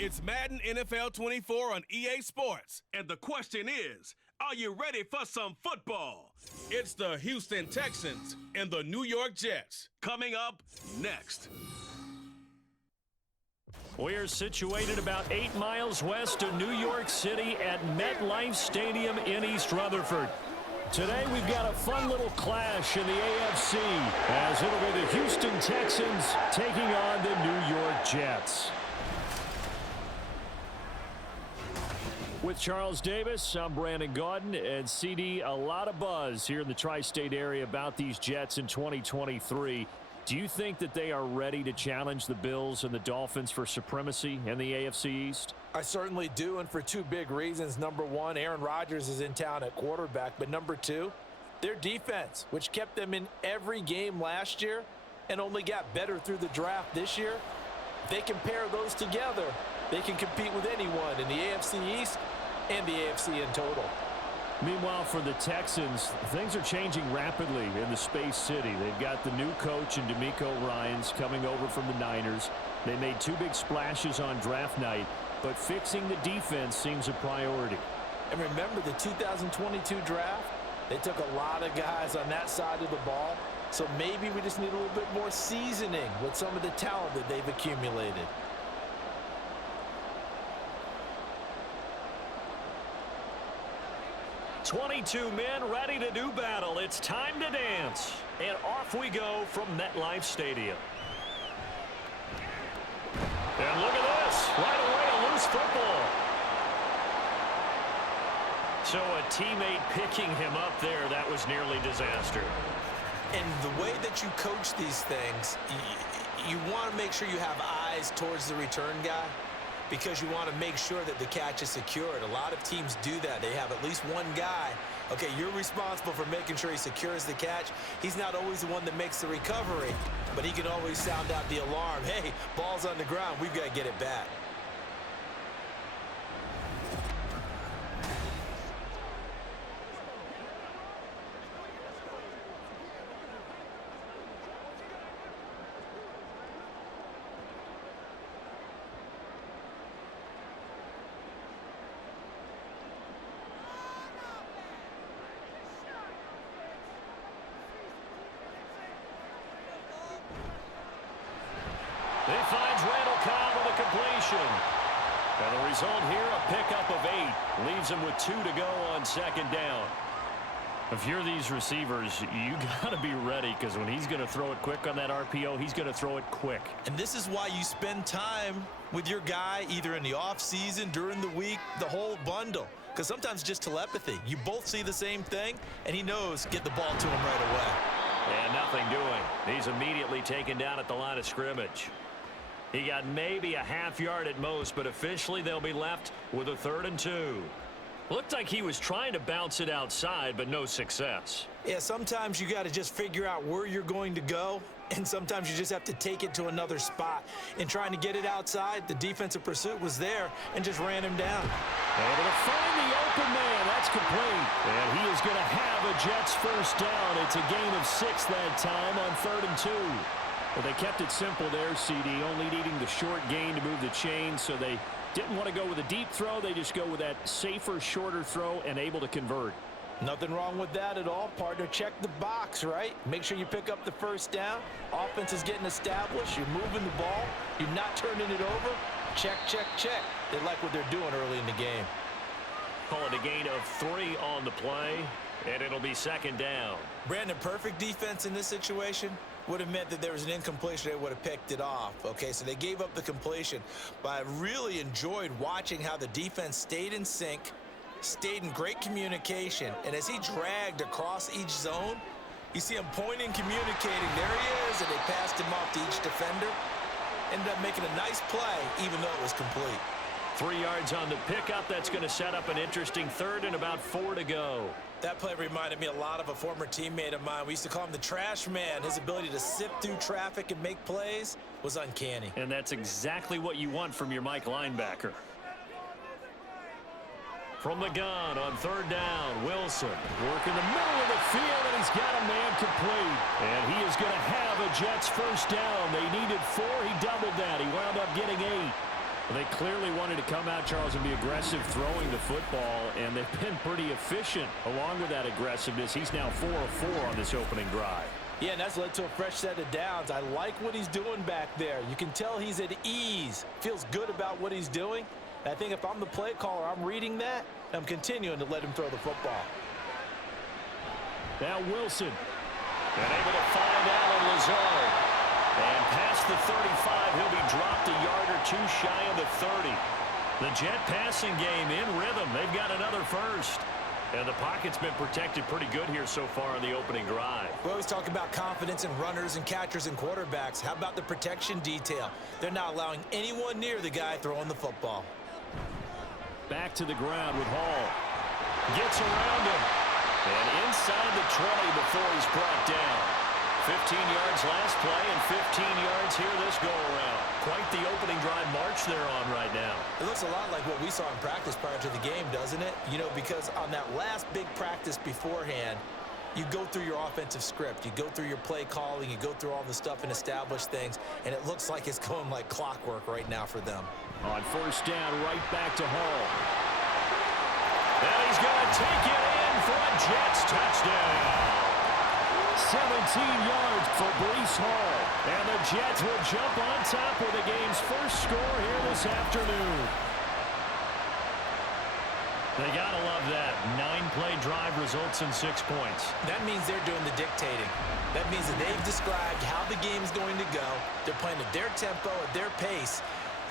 It's Madden NFL 24 on EA Sports. And the question is, are you ready for some football? It's the Houston Texans and the New York Jets. Coming up next. We're situated about 8 miles west of New York City at MetLife Stadium in East Rutherford. Today we've got a fun little clash in the AFC as it'll be the Houston Texans taking on the New York Jets. With Charles Davis, I'm Brandon Gaudin, and CD, a lot of buzz here in the tri-state area about these Jets in 2023. Do you think that they are ready to challenge the Bills and the Dolphins for supremacy in the AFC East? I certainly do, and for two big reasons. Number one, Aaron Rodgers is in town at quarterback, but number two, their defense, which kept them in every game last year and only got better through the draft this year. If they can pair those together, they can compete with anyone in the AFC East and the AFC in total. Meanwhile, for the Texans, things are changing rapidly in the Space City. They've got the new coach in D'Amico Ryans coming over from the Niners. They made two big splashes on draft night, but fixing the defense seems a priority. And remember the 2022 draft? They took a lot of guys on that side of the ball, so maybe we just need a little bit more seasoning with some of the talent that they've accumulated. 22 men ready to do battle. It's time to dance. And off we go from MetLife Stadium. And look at this. Right away, a loose football. So a teammate picking him up there, that was nearly disaster. And the way that you coach these things, you want to make sure you have eyes towards the return guy, because you want to make sure that the catch is secured. A lot of teams do that. They have at least one guy. Okay, you're responsible for making sure he secures the catch. He's not always the one that makes the recovery, but he can always sound out the alarm. Hey, ball's on the ground. We've got to get it back. He finds Randall Cobb with a completion. And the result here, a pickup of 8. Leaves him with 2 to go on second down. If you're these receivers, you got to be ready, because when he's going to throw it quick on that RPO, he's going to throw it quick. And this is why you spend time with your guy either in the offseason, during the week, the whole bundle. Because sometimes just telepathy. You both see the same thing, and he knows get the ball to him right away. And nothing doing. He's immediately taken down at the line of scrimmage. He got maybe a half yard at most, but officially they'll be left with a 3rd and 2. Looked like he was trying to bounce it outside, but no success. Yeah, sometimes you got to just figure out where you're going to go, and sometimes you just have to take it to another spot. In trying to get it outside, the defensive pursuit was there and just ran him down. Able to find the open man. That's complete. And he is going to have a Jets first down. It's a gain of 6 that time on 3rd and 2. Well, they kept it simple there, CD, only needing the short gain to move the chain, so they didn't want to go with a deep throw. They just go with that safer, shorter throw and able to convert. Nothing wrong with that at all, partner. Check the box, right? Make sure you pick up the first down. Offense is getting established. You're moving the ball. You're not turning it over. Check, check, check. They like what they're doing early in the game. Call it a gain of 3 on the play, and it'll be second down. Brandon, perfect defense in this situation would have meant that there was an incompletion. They would have picked it off. Okay, so they gave up the completion. But I really enjoyed watching how the defense stayed in sync, stayed in great communication, and as he dragged across each zone, you see him pointing, communicating. There he is, and they passed him off to each defender. Ended up making a nice play, even though it was complete. 3 yards on the pickup. That's going to set up an interesting 3rd and about 4 to go. That play reminded me a lot of a former teammate of mine. We used to call him the trash man. His ability to sift through traffic and make plays was uncanny. And that's exactly what you want from your Mike linebacker. From the gun on 3rd down, Wilson working the middle of the field, and he's got a man complete. And he is going to have a Jets first down. They needed 4. He doubled that. He wound up getting 8. Well, they clearly wanted to come out, Charles, and be aggressive throwing the football, and they've been pretty efficient along with that aggressiveness. He's now 4 of 4 on this opening drive. Yeah, and that's led to a fresh set of downs. I like what he's doing back there. You can tell he's at ease, feels good about what he's doing. And I think if I'm the play caller, I'm reading that, and I'm continuing to let him throw the football. Now Wilson, and able to find Allen Lazard. And past the 35, he'll be dropped a yard or two shy of the 30. The Jet passing game in rhythm. They've got another first. And the pocket's been protected pretty good here so far in the opening drive. We always talk about confidence in runners and catchers and quarterbacks. How about the protection detail? They're not allowing anyone near the guy throwing the football. Back to the ground with Hall. Gets around him. And inside the 20 before he's brought down. 15 yards last play and 15 yards here this go-around. Quite the opening drive march they're on right now. It looks a lot like what we saw in practice prior to the game, doesn't it? You know, because on that last big practice beforehand, you go through your offensive script. You go through your play calling. You go through all the stuff and establish things. And it looks like it's going like clockwork right now for them. On first down, right back to Hall. And he's going to take it in for a Jets touchdown. 17 yards for Breece Hall. And the Jets will jump on top with the game's first score here this afternoon. They got to love that. 9-play drive results in 6 points. That means they're doing the dictating. That means that they've described how the game's going to go. They're playing at their tempo, at their pace.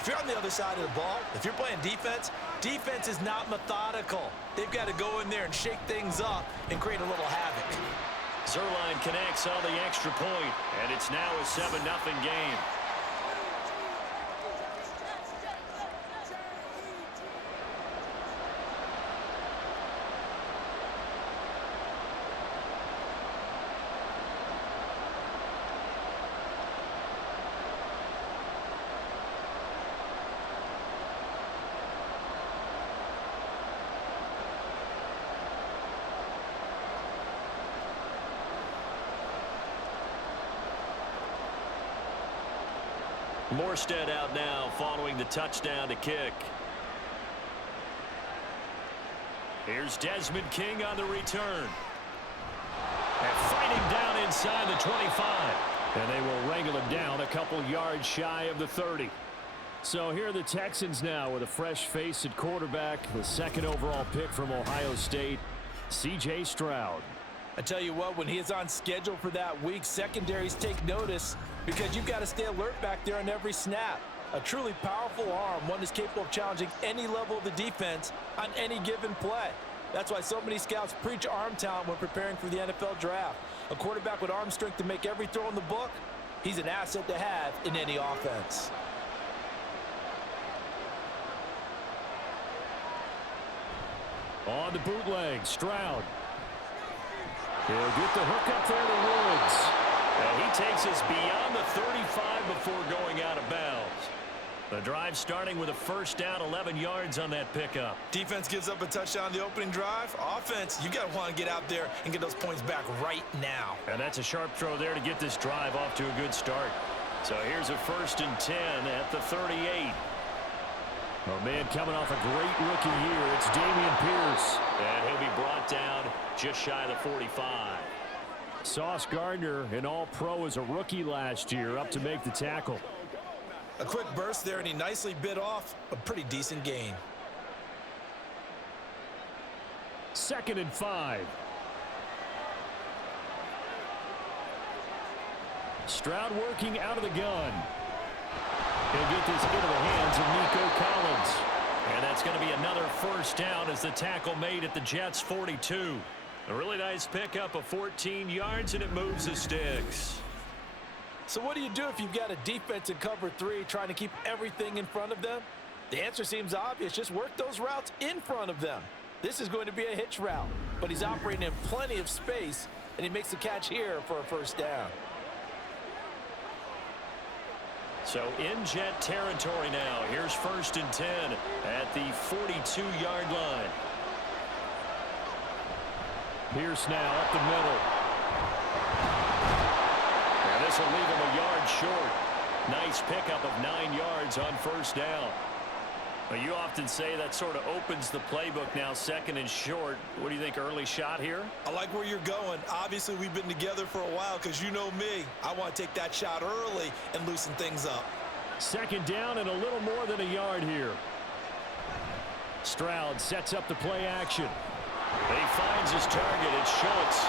If you're on the other side of the ball, if you're playing defense, defense is not methodical. They've got to go in there and shake things up and create a little havoc. Zerline connects on the extra point, and it's now a 7-0 game. Morstead out now following the touchdown to kick. Here's Desmond King on the return. And fighting down inside the 25. And they will wrangle him down a couple yards shy of the 30. So here are the Texans now with a fresh face at quarterback. The second overall pick from Ohio State, C.J. Stroud. I tell you what, when he is on schedule for that week, secondaries take notice because you've got to stay alert back there on every snap. A truly powerful arm, one that's capable of challenging any level of the defense on any given play. That's why so many scouts preach arm talent when preparing for the NFL draft. A quarterback with arm strength to make every throw in the book, he's an asset to have in any offense. On the bootleg, Stroud. He'll get the hook up there to Woods. And he takes us beyond the 35 before going out of bounds. The drive starting with a first down, 11 yards on that pickup. Defense gives up a touchdown on the opening drive. Offense, you got to want to get out there and get those points back right now. And that's a sharp throw there to get this drive off to a good start. So here's a 1st and 10 at the 38. Oh, man, coming off a great rookie year, it's Dameon Pierce. And he'll be brought down just shy of the 45. Sauce Gardner, an all-pro as a rookie last year, up to make the tackle. A quick burst there, and he nicely bit off a pretty decent gain. 2nd and 5. Stroud working out of the gun. He'll get this into the hands of Nico Collins. And that's going to be another first down as the tackle made at the Jets' 42. A really nice pickup of 14 yards, and it moves the sticks. So what do you do if you've got a defense in cover 3 trying to keep everything in front of them? The answer seems obvious. Just work those routes in front of them. This is going to be a hitch route, but he's operating in plenty of space, and he makes the catch here for a first down. So in Jet territory now. Here's 1st and 10 at the 42-yard line. Pierce now up the middle. This will leave him a yard short. Nice pickup of 9 yards on first down. Well, you often say that sort of opens the playbook now, second and short. What do you think, early shot here? I like where you're going. Obviously, we've been together for a while because you know me. I want to take that shot early and loosen things up. Second down and a little more than a yard here. Stroud sets up the play action. He finds his target. It's Schultz.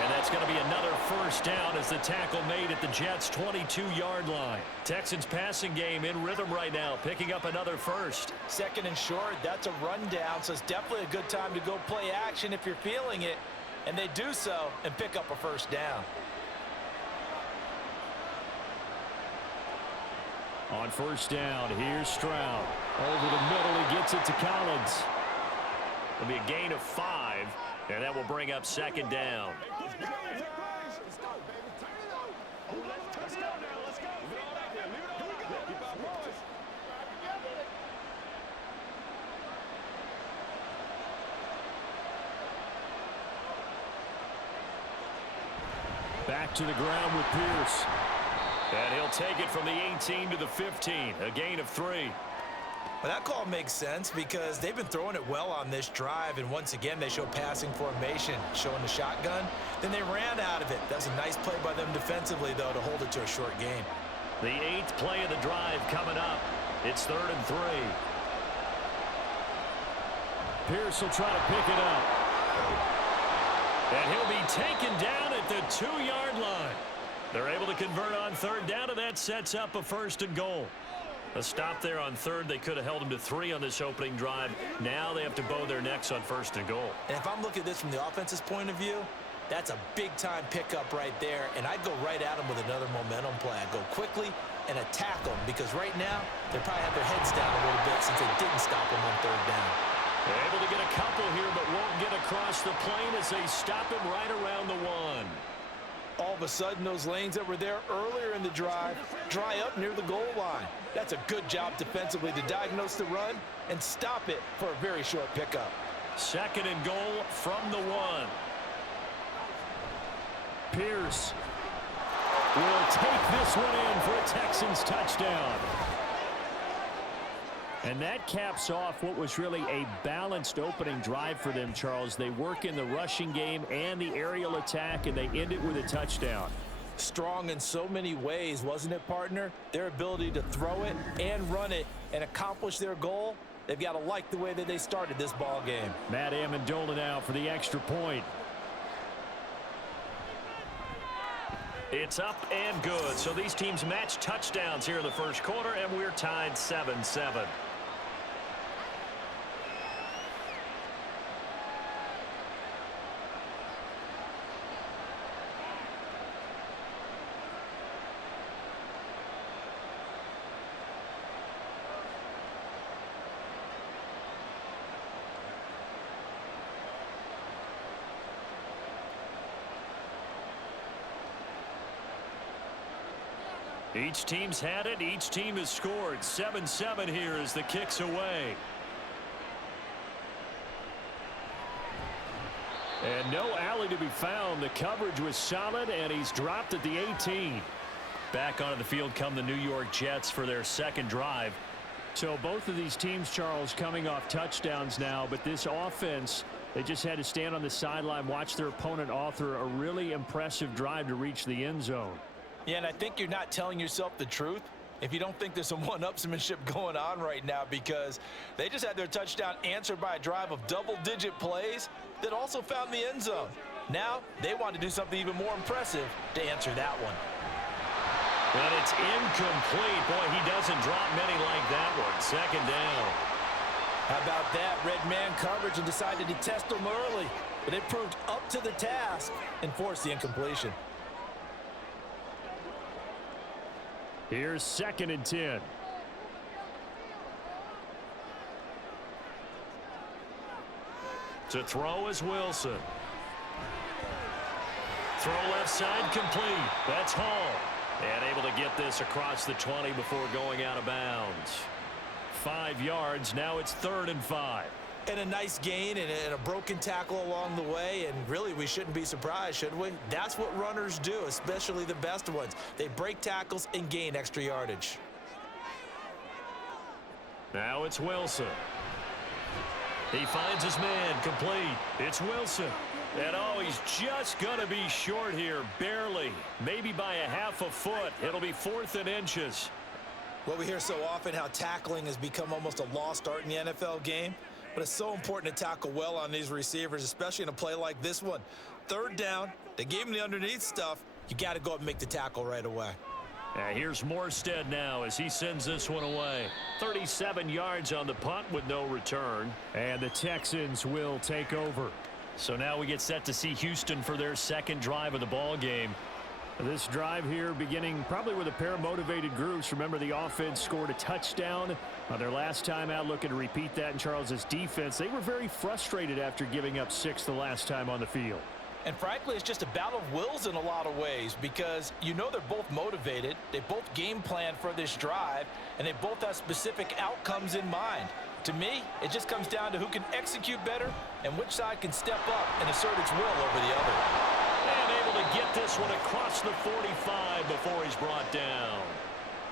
And that's going to be another first down as the tackle made at the Jets' 22-yard line. Texans passing game in rhythm right now, picking up another first. Second and short, that's a rundown, so it's definitely a good time to go play action if you're feeling it. And they do so and pick up a first down. On first down, here's Stroud. Over the middle, he gets it to Collins. It'll be a gain of 5, and that will bring up second down. Back to the ground with Pierce. And he'll take it from the 18 to the 15, a gain of 3. Well, that call makes sense because they've been throwing it well on this drive, and once again they show passing formation, showing the shotgun. Then they ran out of it. That's a nice play by them defensively, though, to hold it to a short game. The 8th play of the drive coming up. It's 3rd and 3. Pierce will try to pick it up. And he'll be taken down at the 2-yard line. They're able to convert on 3rd down, and that sets up a 1st and goal. A stop there on 3rd. They could have held him to 3 on this opening drive. Now they have to bow their necks on 1st and goal. And if I'm looking at this from the offense's point of view, that's a big-time pickup right there, and I'd go right at him with another momentum play. I'd go quickly and attack them because right now they probably have their heads down a little bit since they didn't stop him on 3rd down. They're able to get a couple here, but won't get across the plane as they stop him right around the 1. All of a sudden, those lanes that were there earlier in the drive dry up near the goal line. That's a good job defensively to diagnose the run and stop it for a very short pickup. 2nd and goal from the 1. Pierce will take this one in for a Texans touchdown. And that caps off what was really a balanced opening drive for them, Charles. They work in the rushing game and the aerial attack, and they end it with a touchdown. Strong in so many ways, wasn't it, partner? Their ability to throw it and run it and accomplish their goal, they've got to like the way that they started this ball game. Matt Amendola now for the extra point. It's up and good. So these teams match touchdowns here in the first quarter, and we're tied 7-7. Each team's had it. Each team has scored. 7-7 here as the kick's away. And no alley to be found. The coverage was solid, and he's dropped at the 18. Back onto the field come the New York Jets for their second drive. So both of these teams, Charles, coming off touchdowns now, but this offense, they just had to stand on the sideline, watch their opponent author a really impressive drive to reach the end zone. Yeah, and I think you're not telling yourself the truth if you don't think there's some one-upsmanship going on right now, because they just had their touchdown answered by a drive of double-digit plays that also found the end zone. Now they want to do something even more impressive to answer that one. And it's incomplete. Boy, he doesn't drop many like that one. Second down. How about that? Red man coverage and decided to test them early. But they proved up to the task and forced the incompletion. Here's 2nd and 10. To throw is Wilson. Throw left side complete. That's Hall. And able to get this across the 20 before going out of bounds. 5 yards. Now it's 3rd and 5. And a nice gain and a broken tackle along the way, and really we shouldn't be surprised, should we? That's what runners do, especially the best ones. They break tackles and gain extra yardage. Now it's Wilson. He finds his man, complete. It's Wilson. And oh, he's just going to be short here, barely. Maybe by a half a foot. It'll be 4th and inches. Well, we hear so often how tackling has become almost a lost art in the NFL game. But it's so important to tackle well on these receivers, especially in a play like this one. 3rd down, they gave him the underneath stuff. You got to go up and make the tackle right away. Here's Morstead now as he sends this one away. 37 yards on the punt with no return. And the Texans will take over. So now we get set to see Houston for their 2nd drive of the ball game. This drive here beginning probably with a pair of motivated groups. Remember, the offense scored a touchdown on their last time out, looking to repeat that in Charles's defense. They were very frustrated after giving up 6 the last time on the field. And frankly, it's just a battle of wills in a lot of ways because you know they're both motivated. They both game plan for this drive, and they both have specific outcomes in mind. To me, it just comes down to who can execute better and which side can step up and assert its will over the other. And able to get this one across the 45 before he's brought down.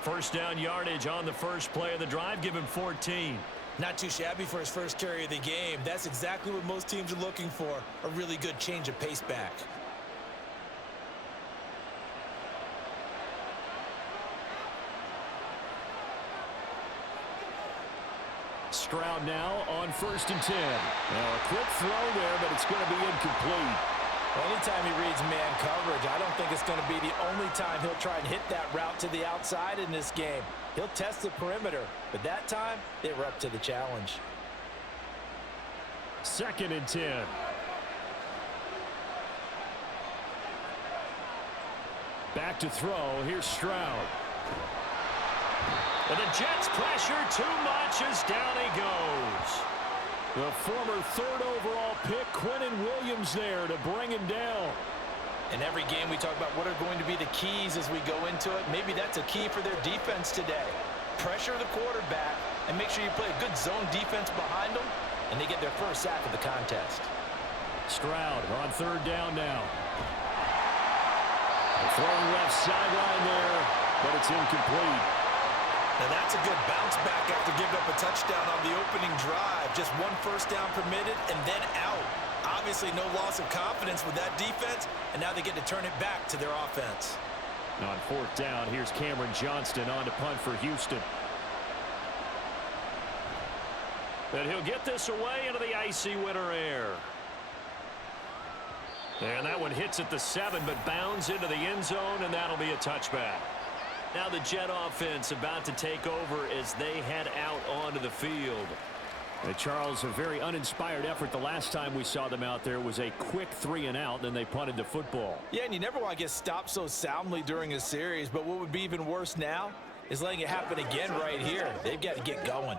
1st down yardage on the first play of the drive, give him 14. Not too shabby for his first carry of the game. That's exactly what most teams are looking for, a really good change of pace back. Stroud now on 1st and 10. Now a quick throw there, but it's going to be incomplete. Anytime he reads man coverage, I don't think it's going to be the only time he'll try and hit that route to the outside in this game. He'll test the perimeter, but that time, they were up to the challenge. 2nd and 10. Back to throw. Here's Stroud. And the Jets pressure too much as down he goes. The former 3rd overall pick, Quinnen Williams, there to bring him down. In every game, we talk about what are going to be the keys as we go into it. Maybe that's a key for their defense today. Pressure the quarterback and make sure you play a good zone defense behind them, and they get their first sack of the contest. Stroud on 3rd down now. Throwing left sideline there, but it's incomplete. Now that's a good bounce back after giving up a touchdown on the opening drive. Just 1 first down permitted and then out. Obviously no loss of confidence with that defense, and now they get to turn it back to their offense. On 4th down, here's Cameron Johnston on to punt for Houston. And he'll get this away into the icy winter air. And that one hits at the 7, but bounds into the end zone, and that'll be a touchback. Now the Jet offense about to take over as they head out onto the field. Charles, a very uninspired effort. The last time we saw them out there was a quick 3 and out, then they punted the football. Yeah, and you never want to get stopped so soundly during a series, but what would be even worse now is letting it happen again right here. They've got to get going.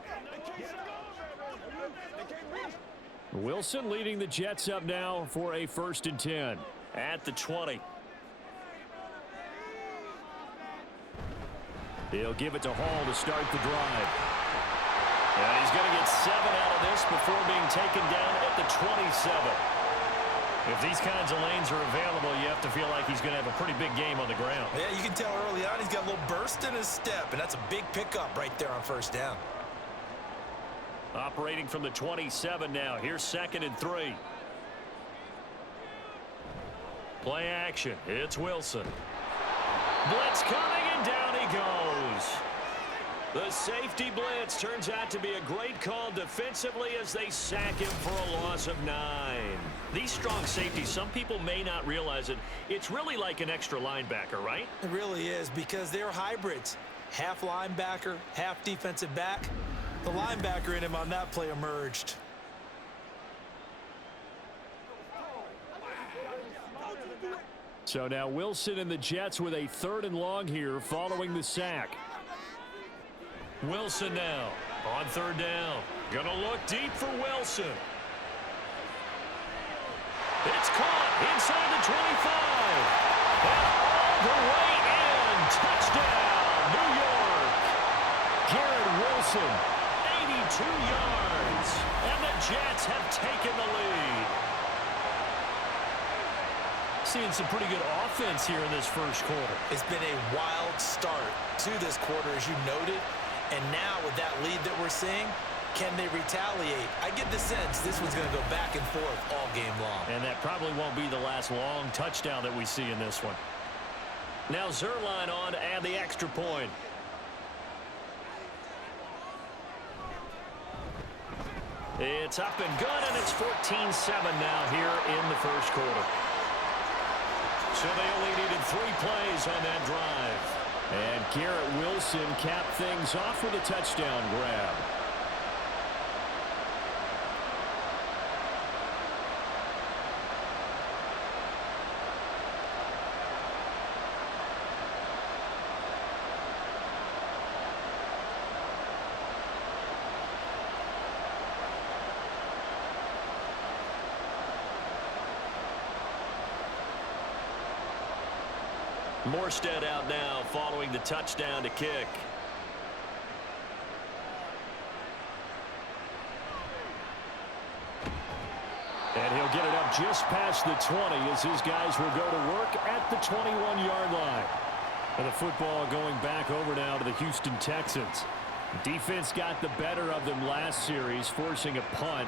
Wilson leading the Jets up now for a 1st and 10 at the 20. He'll give it to Hall to start the drive. And he's going to get 7 out of this before being taken down at the 27. If these kinds of lanes are available, you have to feel like he's going to have a pretty big game on the ground. Yeah, you can tell early on he's got a little burst in his step, and that's a big pickup right there on 1st down. Operating from the 27 now. Here's 2nd and 3. Play action. It's Wilson. Blitz coming, and down he goes. The safety blitz turns out to be a great call defensively as they sack him for a loss of 9. These strong safeties, some people may not realize it. It's really like an extra linebacker, right? It really is, because they're hybrids. Half linebacker, half defensive back. The linebacker in him on that play emerged. So now Wilson and the Jets with a 3rd and long here following the sack. Wilson now on 3rd down. Gonna look deep for Wilson. It's caught inside the 25. And all the way in. Touchdown, New York. Garrett Wilson, 82 yards. And the Jets have taken the lead. Seeing some pretty good offense here in this 1st quarter. It's been a wild start to this quarter, as you noted. And now with that lead that we're seeing, can they retaliate? I get the sense this one's going to go back and forth all game long. And that probably won't be the last long touchdown that we see in this one. Now Zerline on to add the extra point. It's up and good, and it's 14-7 now here in the first quarter. So they only needed 3 plays on that drive. And Garrett Wilson capped things off with a touchdown grab. Morstead out now following the touchdown to kick. And he'll get it up just past the 20 as his guys will go to work at the 21-yard line. And the football going back over now to the Houston Texans. Defense got the better of them last series, forcing a punt.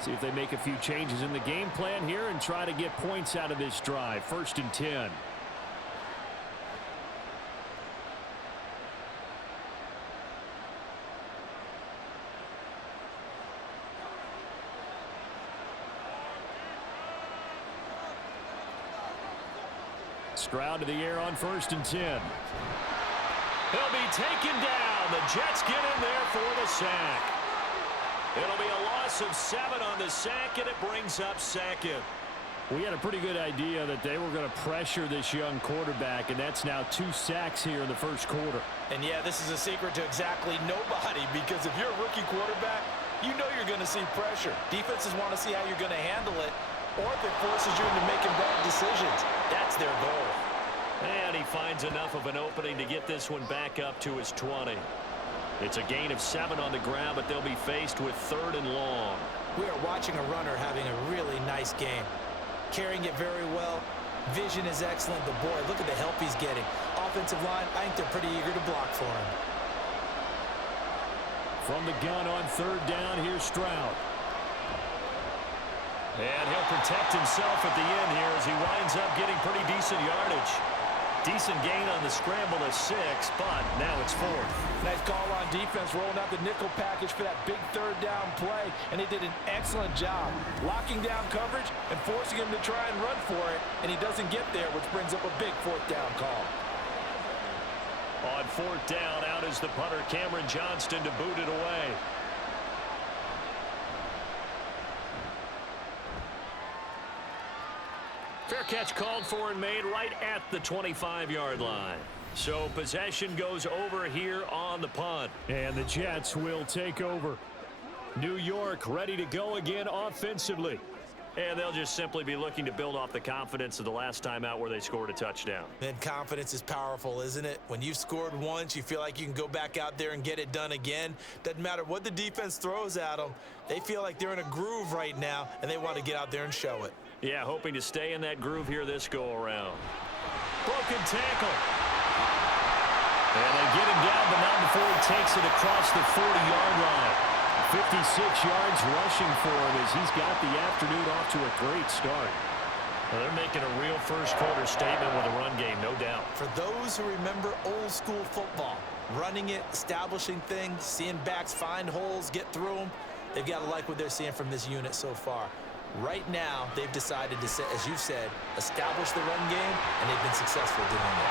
See if they make a few changes in the game plan here and try to get points out of this drive. 1st and 10. Stroud to the air on 1st and 10. He'll be taken down. The Jets get in there for the sack. It'll be a loss of 7 on the sack, and it brings up 2nd. We had a pretty good idea that they were going to pressure this young quarterback, and that's now 2 sacks here in the first quarter. And yeah, this is a secret to exactly nobody, because if you're a rookie quarterback, you know you're going to see pressure. Defenses want to see how you're going to handle it, or if it forces you into making bad decisions. That's their goal. And he finds enough of an opening to get this one back up to his 20. It's a gain of 7 on the ground, but they'll be faced with 3rd and long. We are watching a runner having a really nice game. Carrying it very well. Vision is excellent, but boy, look at the help he's getting. Offensive line, I think they're pretty eager to block for him. From the gun on 3rd down, here's Stroud. And he'll protect himself at the end here as he winds up getting pretty decent yardage. Decent gain on the scramble to 6, but now it's 4th. Nice call on defense, rolling out the nickel package for that big 3rd down play, and they did an excellent job locking down coverage and forcing him to try and run for it, and he doesn't get there, which brings up a big 4th down call. On 4th down, out is the punter, Cameron Johnston, to boot it away. Fair catch called for and made right at the 25-yard line. So possession goes over here on the punt. And the Jets will take over. New York ready to go again offensively. And they'll just simply be looking to build off the confidence of the last time out where they scored a touchdown. And confidence is powerful, isn't it? When you've scored once, you feel like you can go back out there and get it done again. Doesn't matter what the defense throws at them. They feel like they're in a groove right now, and they want to get out there and show it. Yeah, hoping to stay in that groove here this go-around. Broken tackle. And they get him down, but not before he takes it across the 40-yard line. 56 yards rushing for him as he's got the afternoon off to a great start. Well, they're making a real first-quarter statement with a run game, no doubt. For those who remember old-school football, running it, establishing things, seeing backs find holes, get through them, they've got to like what they're seeing from this unit so far. Right now, they've decided to, as you said, establish the run game, and they've been successful doing it.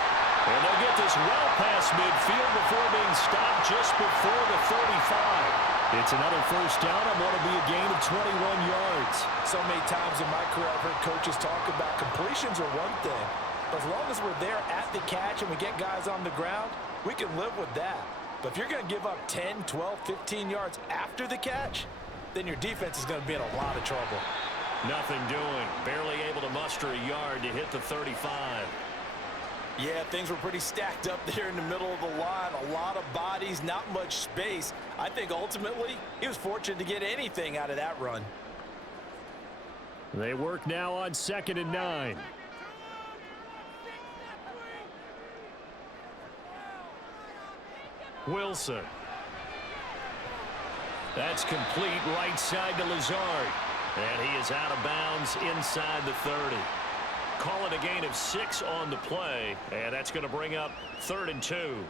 And they'll get this well past midfield before being stopped just before the 35. It's another first down on what will be a gain of 21 yards. So many times in my career, I've heard coaches talk about completions are one thing, but as long as we're there at the catch and we get guys on the ground, we can live with that. But if you're going to give up 10, 12, 15 yards after the catch, then your defense is going to be in a lot of trouble. Nothing doing. Barely able to muster a yard to hit the 35. Yeah, things were pretty stacked up there in the middle of the line. A lot of bodies, not much space. I think ultimately he was fortunate to get anything out of that run. They work now on 2nd and 9. Wilson That's complete right side to Lazard. And he is out of bounds inside the 30. Call it a gain of 6 on the play, and that's going to bring up 3rd and 2.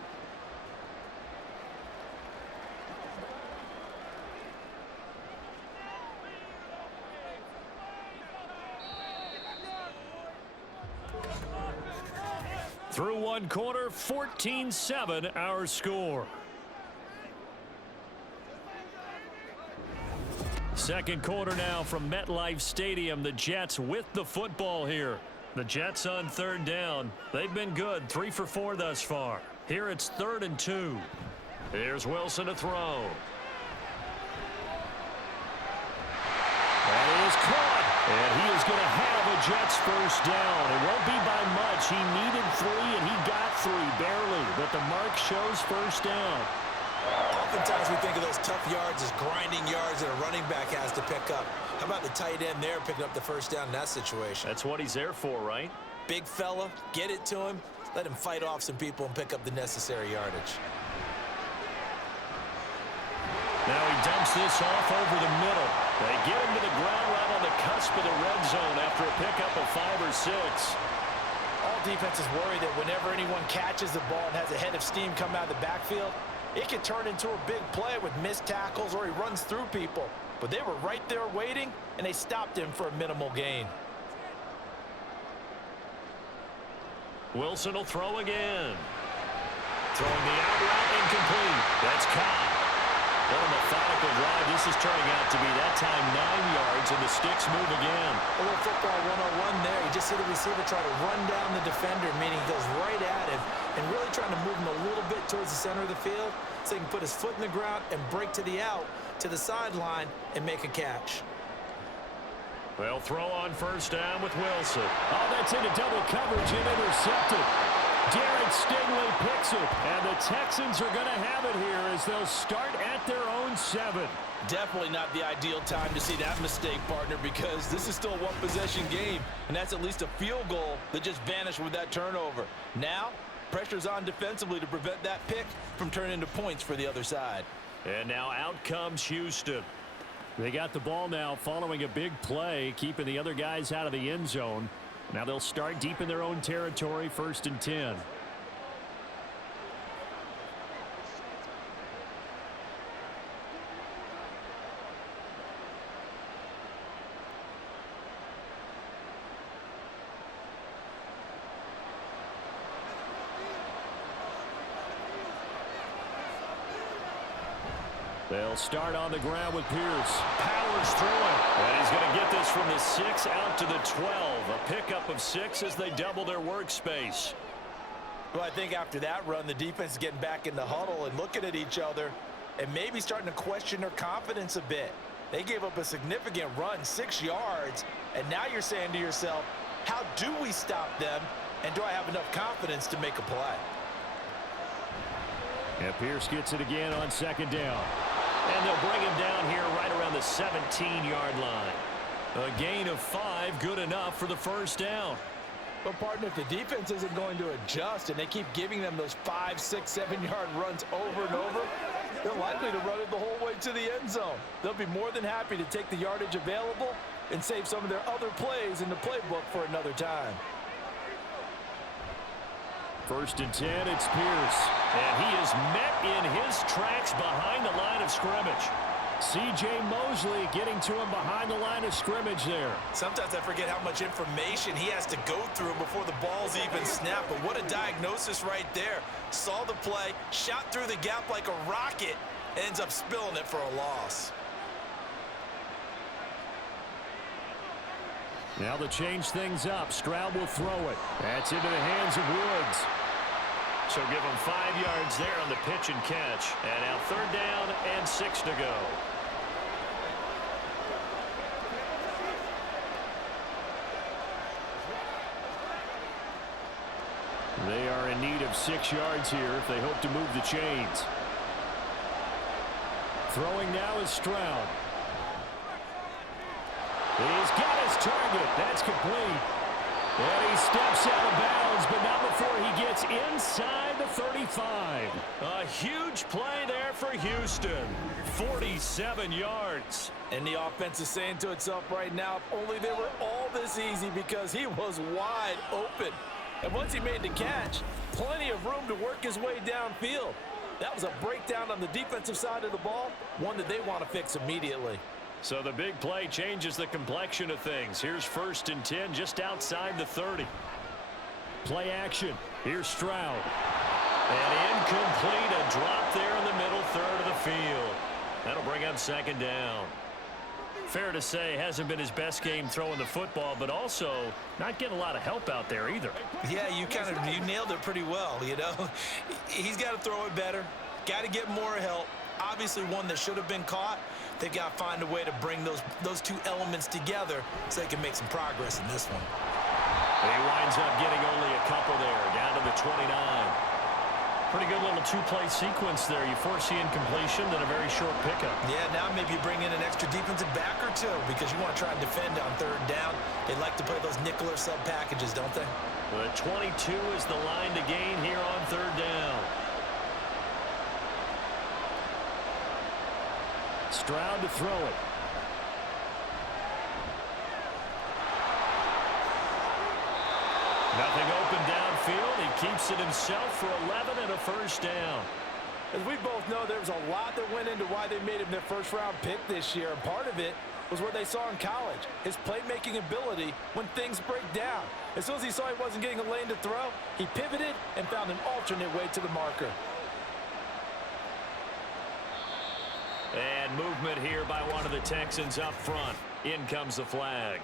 Through one quarter, 14-7 our score. Second quarter now from MetLife Stadium. The Jets with the football here. The Jets on 3rd down. They've been good, 3 for 4 thus far. Here it's 3rd and 2. Here's Wilson to throw. That is caught. And he is going to have a Jets first down. It won't be by much. He needed 3, and he got 3, barely. But the mark shows first down. Oftentimes we think of those tough yards as grinding yards that a running back has to pick up. How about the tight end there picking up the first down in that situation? That's what he's there for, right? Big fella, get it to him, let him fight off some people and pick up the necessary yardage. Now he dumps this off over the middle. They get him to the ground right on the cusp of the red zone after a pickup of 5 or 6. All defenses worry that whenever anyone catches the ball and has a head of steam come out of the backfield, it can turn into a big play with missed tackles or he runs through people. But they were right there waiting, and they stopped him for a minimal gain. Wilson will throw again. Throwing the out route incomplete. That's caught. What a methodical drive this is turning out to be. That time 9 yards, and the sticks move again. A little football 101 there. You just see the receiver try to run down the defender, meaning he goes right at him and really trying to move him a little bit towards the center of the field so he can put his foot in the ground and break to the out, to the sideline, and make a catch. They'll throw on first down with Wilson. Oh, that's into double coverage and intercepted. Derek Stingley picks it, and the Texans are going to have it here as they'll start at their own 7. Definitely not the ideal time to see that mistake, partner, because this is still a one-possession game, and that's at least a field goal that just vanished with that turnover. Now, pressure's on defensively to prevent that pick from turning into points for the other side. And now out comes Houston. They got the ball now following a big play, keeping the other guys out of the end zone. Now they'll start deep in their own territory, 1st and 10. They'll start on the ground with Pierce. Powers through it. And he's going to get this from the 6 out to the 12. A pickup of 6 as they double their workspace. Well, I think after that run, the defense is getting back in the huddle and looking at each other and maybe starting to question their confidence a bit. They gave up a significant run, 6 yards, and now you're saying to yourself, how do we stop them, and do I have enough confidence to make a play? And Pierce gets it again on 2nd down. And they'll bring him down here right around the 17-yard line. A gain of 5, good enough for the first down. But, partner, if the defense isn't going to adjust and they keep giving them those 5, 6, 7-yard runs over and over, they're likely to run it the whole way to the end zone. They'll be more than happy to take the yardage available and save some of their other plays in the playbook for another time. 1st and 10, it's Pierce. And he is met in his tracks behind the line of scrimmage. C.J. Mosley getting to him behind the line of scrimmage there. Sometimes I forget how much information he has to go through before the ball's even snapped. But what a diagnosis right there. Saw the play, shot through the gap like a rocket, and ends up spilling it for a loss. Now to change things up, Stroud will throw it. That's into the hands of Woods. So give him 5 yards there on the pitch and catch. And now 3rd down and 6 to go. They are in need of 6 yards here if they hope to move the chains. Throwing now is Stroud. He's got his target. That's complete. And he steps out of bounds, but not before he gets inside the 30. 35. A huge play there for Houston. 47 yards. And the offense is saying to itself right now, if only they were all this easy, because he was wide open. And once he made the catch, plenty of room to work his way downfield. That was a breakdown on the defensive side of the ball, one that they want to fix immediately. So the big play changes the complexion of things. Here's 1st and 10 just outside the 30. Play action. Here's Stroud. And incomplete. A drop there in the middle third of the field. That'll bring up 2nd down. Fair to say, hasn't been his best game throwing the football, but also not getting a lot of help out there either. Yeah, you nailed it pretty well, you know. He's got to throw it better. Got to get more help. Obviously one that should have been caught. They've got to find a way to bring those two elements together so they can make some progress in this one. He winds up getting only a couple there, down to the 29. Pretty good little two-play sequence there. You force the incompletion, then a very short pickup. Yeah, now maybe you bring in an extra defensive back or two because you want to try and defend on 3rd down. They like to play those nickel or sub packages, don't they? The 22 is the line to gain here on 3rd down. Stroud to throw it. Nothing open downfield. He keeps it himself for 11 and a 1st down. As we both know, there was a lot that went into why they made him their 1st-round pick this year. And part of it was what they saw in college, his playmaking ability when things break down. As soon as he saw he wasn't getting a lane to throw, he pivoted and found an alternate way to the marker. And movement here by one of the Texans up front. In comes the flag.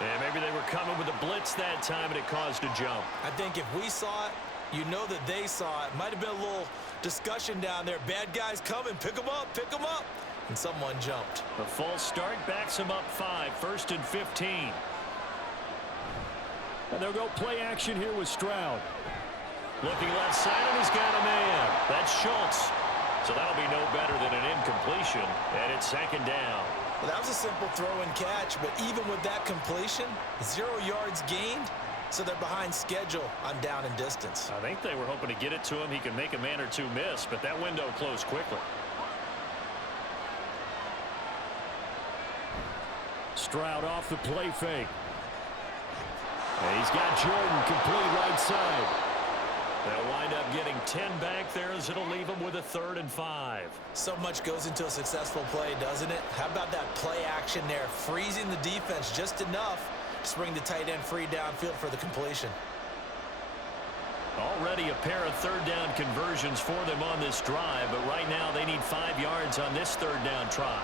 And maybe they were coming with a blitz that time, and it caused a jump. I think if we saw it, you know that they saw it. Might have been a little discussion down there. Bad guys coming. Pick them up. Pick them up. And someone jumped. The false start backs him up 5. 1st and 15. And they'll go play action here with Stroud. Looking left side, and he's got a man. That's Schultz. So that'll be no better than an incompletion. And it's 2nd down. Well, that was a simple throw and catch, but even with that completion, 0 yards gained, so they're behind schedule on down and distance. I think they were hoping to get it to him. He could make a man or two miss, but that window closed quickly. Stroud off the play fake. And he's got Jordan complete right side. They'll wind up getting 10 back there as it'll leave them with a 3rd and 5. So much goes into a successful play, doesn't it? How about that play action there, freezing the defense just enough to bring the tight end free downfield for the completion. Already a pair of 3rd down conversions for them on this drive, but right now they need 5 yards on this 3rd down try.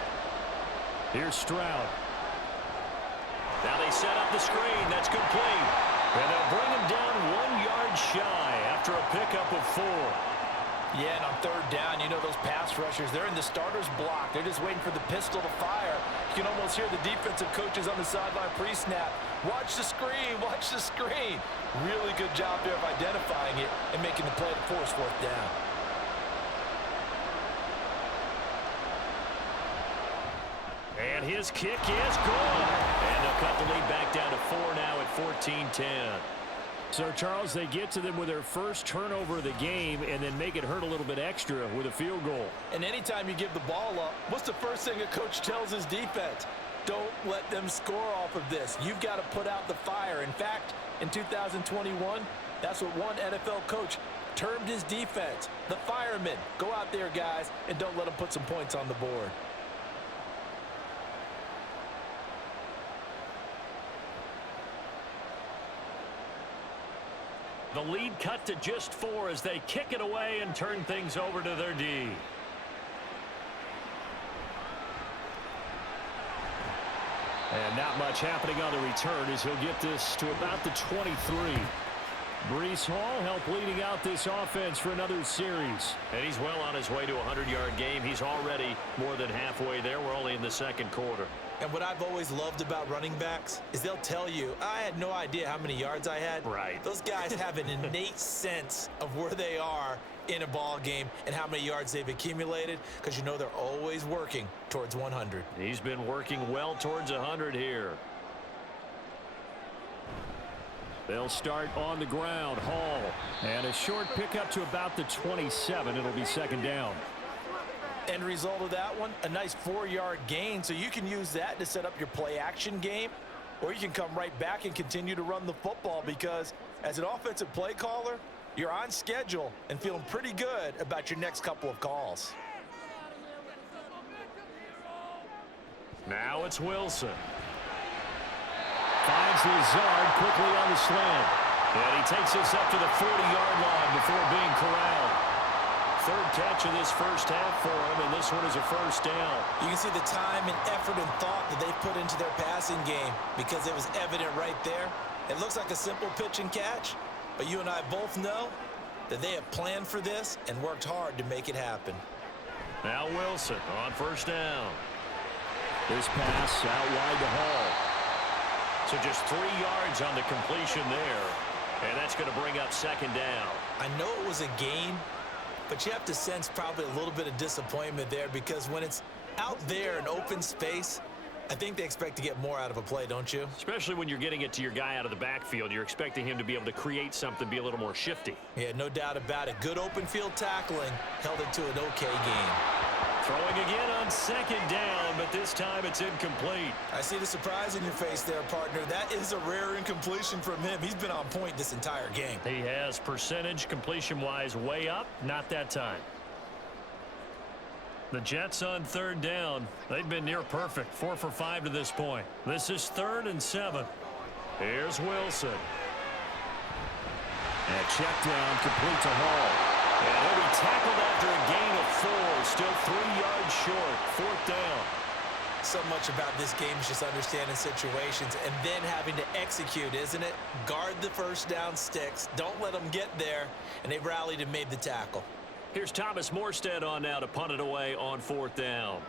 Here's Stroud. Now they set up the screen. That's complete. And they'll bring him down 1 yard shy after a pickup of 4. Yeah, and on 3rd down, you know those pass rushers, they're in the starter's block. They're just waiting for the pistol to fire. You can almost hear the defensive coaches on the sideline pre-snap. Watch the screen, watch the screen. Really good job there of identifying it and making the play to force 4th down. And his kick is good. And they'll cut the lead back down to 4 now at 14-10. So, Charles, they get to them with their first turnover of the game and then make it hurt a little bit extra with a field goal. And anytime you give the ball up, what's the first thing a coach tells his defense? Don't let them score off of this. You've got to put out the fire. In fact, in 2021, that's what one NFL coach termed his defense. The firemen. Go out there, guys, and don't let them put some points on the board. The lead cut to just 4 as they kick it away and turn things over to their D. And not much happening on the return as he'll get this to about the 23. Breece Hall helped leading out this offense for another series. And he's well on his way to a 100-yard game. He's already more than halfway there. We're only in the 2nd quarter. And what I've always loved about running backs is they'll tell you, I had no idea how many yards I had. Right. Those guys have an innate sense of where they are in a ball game and how many yards they've accumulated because you know they're always working towards 100. He's been working well towards 100 here. They'll start on the ground. Hall. And a short pickup to about the 27. It'll be second down. End result of that one, a nice 4-yard gain. So you can use that to set up your play action game, or you can come right back and continue to run the football, because as an offensive play caller, you're on schedule and feeling pretty good about your next couple of calls. Now it's Wilson. Finds Lazard quickly on the slant. And he takes this up to the 40-yard line before being corralled. Third catch of this first half for him, and this one is a first down. You can see the time and effort and thought that they put into their passing game, because it was evident right there. It looks like a simple pitch and catch, but you and I both know that they have planned for this and worked hard to make it happen. Now Wilson on first down. This pass out wide to Hall. So just 3 yards on the completion there. And that's going to bring up second down. I know it was a gain, but you have to sense probably a little bit of disappointment there, because when it's out there in open space, I think they expect to get more out of a play, don't you? Especially when you're getting it to your guy out of the backfield. You're expecting him to be able to create something, be a little more shifty. Yeah, no doubt about it. Good open field tackling held it to an okay game. Throwing again on second down, but this time it's incomplete. I see the surprise in your face there, partner. That is a rare incompletion from him. He's been on point this entire game. He has percentage completion-wise way up, not that time. The Jets on third down. They've been near perfect, 4 for 5 to this point. This is 3rd and 7. Here's Wilson. And check down, complete to Hall. And he'll be tackled after a gain of 4, still 3 yards short, 4th down. So much about this game is just understanding situations and then having to execute, isn't it? Guard the first down sticks, don't let them get there, and they rallied and made the tackle. Here's Thomas Morstead on now to punt it away on 4th down.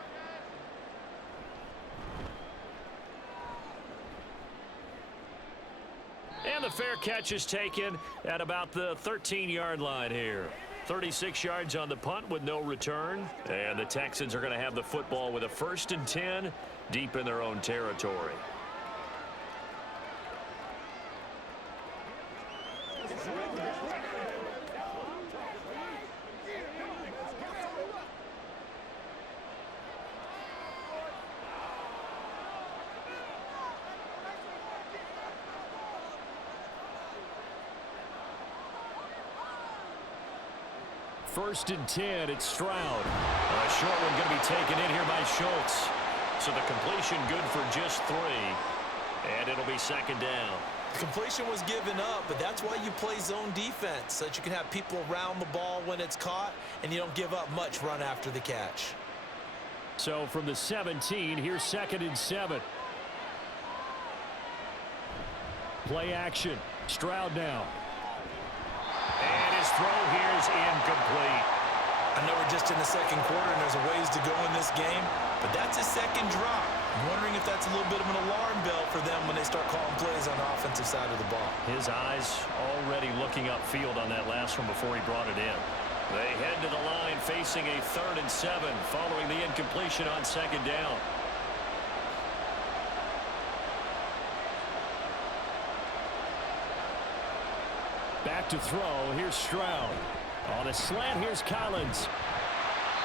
And the fair catch is taken at about the 13-yard line here. 36 yards on the punt with no return. And the Texans are going to have the football with a 1st and 10 deep in their own territory. First and 10, it's Stroud. A short one going to be taken in here by Schultz. So the completion good for just 3. And it'll be second down. The completion was given up, but that's why you play zone defense, so that you can have people around the ball when it's caught, and you don't give up much run after the catch. So from the 17, here's 2nd and 7. Play action. Stroud now. And his throw here is incomplete. I know we're just in the second quarter and there's a ways to go in this game, but that's his second drop. I'm wondering if that's a little bit of an alarm bell for them when they start calling plays on the offensive side of the ball. His eyes already looking upfield on that last one before he brought it in. They head to the line facing a 3rd and 7 following the incompletion on second down. Back to throw. Here's Stroud. On a slant, here's Collins.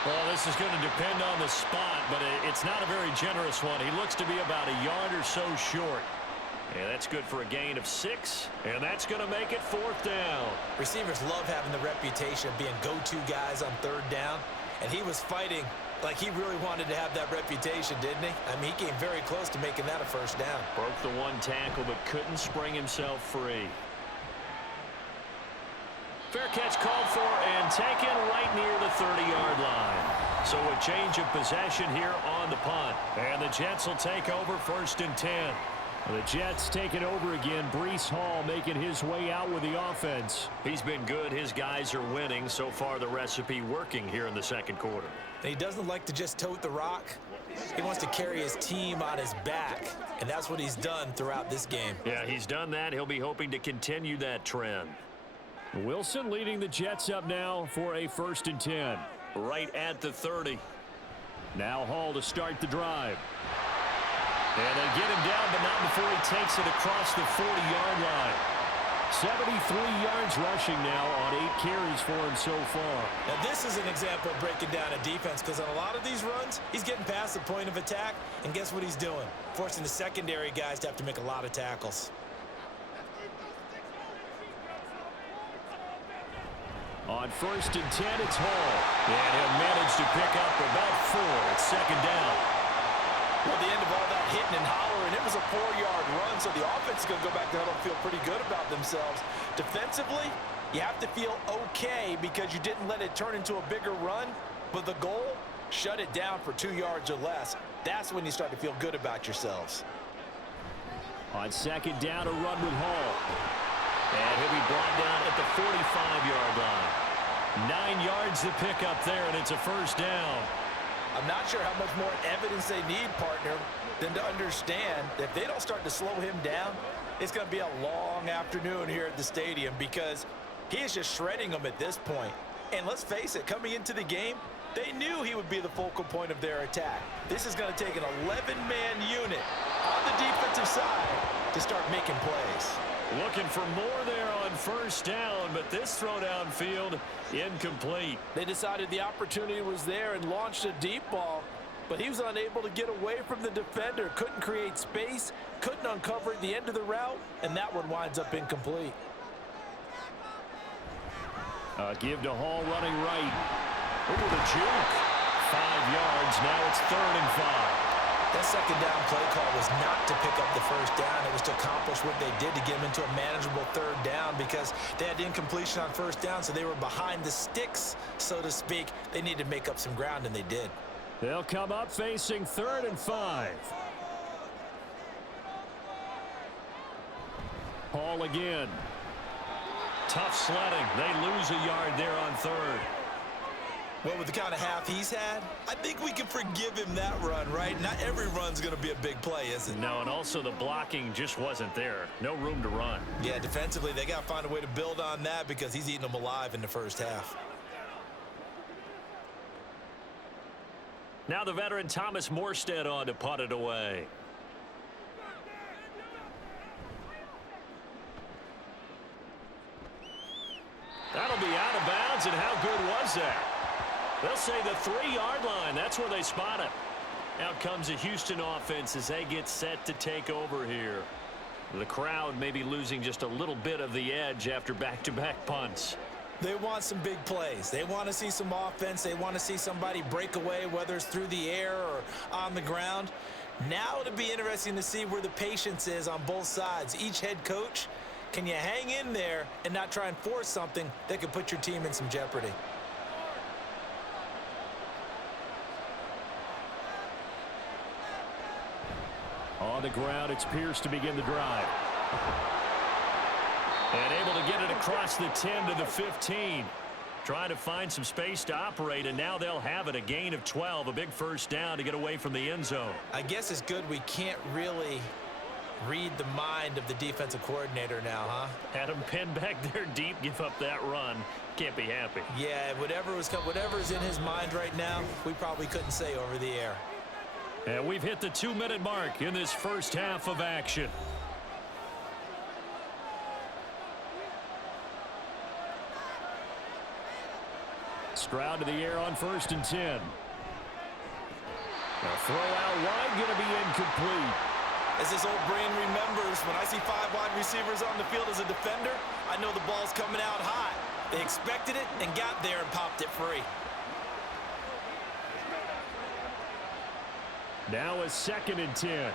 Well, this is going to depend on the spot, but it's not a very generous one. He looks to be about a yard or so short. And that's good for a gain of 6, and that's going to make it 4th down. Receivers love having the reputation of being go-to guys on 3rd down, and he was fighting like he really wanted to have that reputation, didn't he? I mean, he came very close to making that a first down. Broke the one tackle, but couldn't spring himself free. Fair catch called for and taken right near the 30-yard line. So a change of possession here on the punt. And the Jets will take over 1st and 10. The Jets take it over again. Breece Hall making his way out with the offense. He's been good. His guys are winning. So far, the recipe working here in the second quarter. And he doesn't like to just tote the rock. He wants to carry his team on his back. And that's what he's done throughout this game. Yeah, he's done that. He'll be hoping to continue that trend. Wilson leading the Jets up now for a 1st and 10. Right at the 30. Now Hall to start the drive. And they get him down, but not before he takes it across the 40-yard line. 73 yards rushing now on 8 carries for him so far. Now this is an example of breaking down a defense, because on a lot of these runs, he's getting past the point of attack, and guess what he's doing? Forcing the secondary guys to have to make a lot of tackles. On 1st and 10, it's Hall. And he'll manage to pick up about 4. It's 2nd down. Well, the end of all that hitting and hollering, it was a 4-yard run, so the offense is going to go back to huddle and feel pretty good about themselves. Defensively, you have to feel okay because you didn't let it turn into a bigger run, but the goal, shut it down for 2 yards or less. That's when you start to feel good about yourselves. On 2nd down, a run with Hall. And he'll be brought down at the 45-yard line. 9 yards to pick up there, and it's a 1st down. I'm not sure how much more evidence they need, partner, than to understand that if they don't start to slow him down, it's going to be a long afternoon here at the stadium, because he is just shredding them at this point. And let's face it, coming into the game, they knew he would be the focal point of their attack. This is going to take an 11-man unit on the defensive side to start making plays. Looking for more there on 1st down, but this throw downfield incomplete. They decided the opportunity was there and launched a deep ball, but he was unable to get away from the defender. Couldn't create space, couldn't uncover at the end of the route, and that one winds up incomplete. Give to Hall running right. Ooh, the juke. 5 yards. Now it's 3rd and 5. That 2nd down play call was not to pick up the 1st down. It was to accomplish what they did to get them into a manageable 3rd down, because they had incompletion on 1st down, so they were behind the sticks, so to speak. They needed to make up some ground, and they did. They'll come up facing 3rd and 5. Hall again. Tough sledding. They lose a yard there on 3rd. Well, with the kind of half he's had, I think we can forgive him that run, right? Not every run's going to be a big play, is it? No, and also the blocking just wasn't there. No room to run. Yeah, defensively, they got to find a way to build on that, because he's eating them alive in the 1st half. Now the veteran Thomas Morstead on to punt it away. That'll be out of bounds, and how good was that? They'll say the 3-yard line. That's where they spot it. Out comes the Houston offense as they get set to take over here. The crowd may be losing just a little bit of the edge after back-to-back punts. They want some big plays. They want to see some offense. They want to see somebody break away, whether it's through the air or on the ground. Now it'll be interesting to see where the patience is on both sides. Each head coach, can you hang in there and not try and force something that could put your team in some jeopardy? On the ground, it's Pierce to begin the drive. And able to get it across the 10 to the 15. Trying to find some space to operate, and now they'll have it. A gain of 12, a big 1st down to get away from the end zone. I guess it's good we can't really read the mind of the defensive coordinator now, huh? Had him pinned back there deep, give up that run. Can't be happy. Yeah, whatever's in his mind right now, we probably couldn't say over the air. And we've hit the 2-minute mark in this 1st half of action. Stroud to the air on 1st and 10. A throw out wide, going to be incomplete. As this old brain remembers, when I see 5 wide receivers on the field as a defender, I know the ball's coming out high. They expected it and got there and popped it free. Now a 2nd and 10.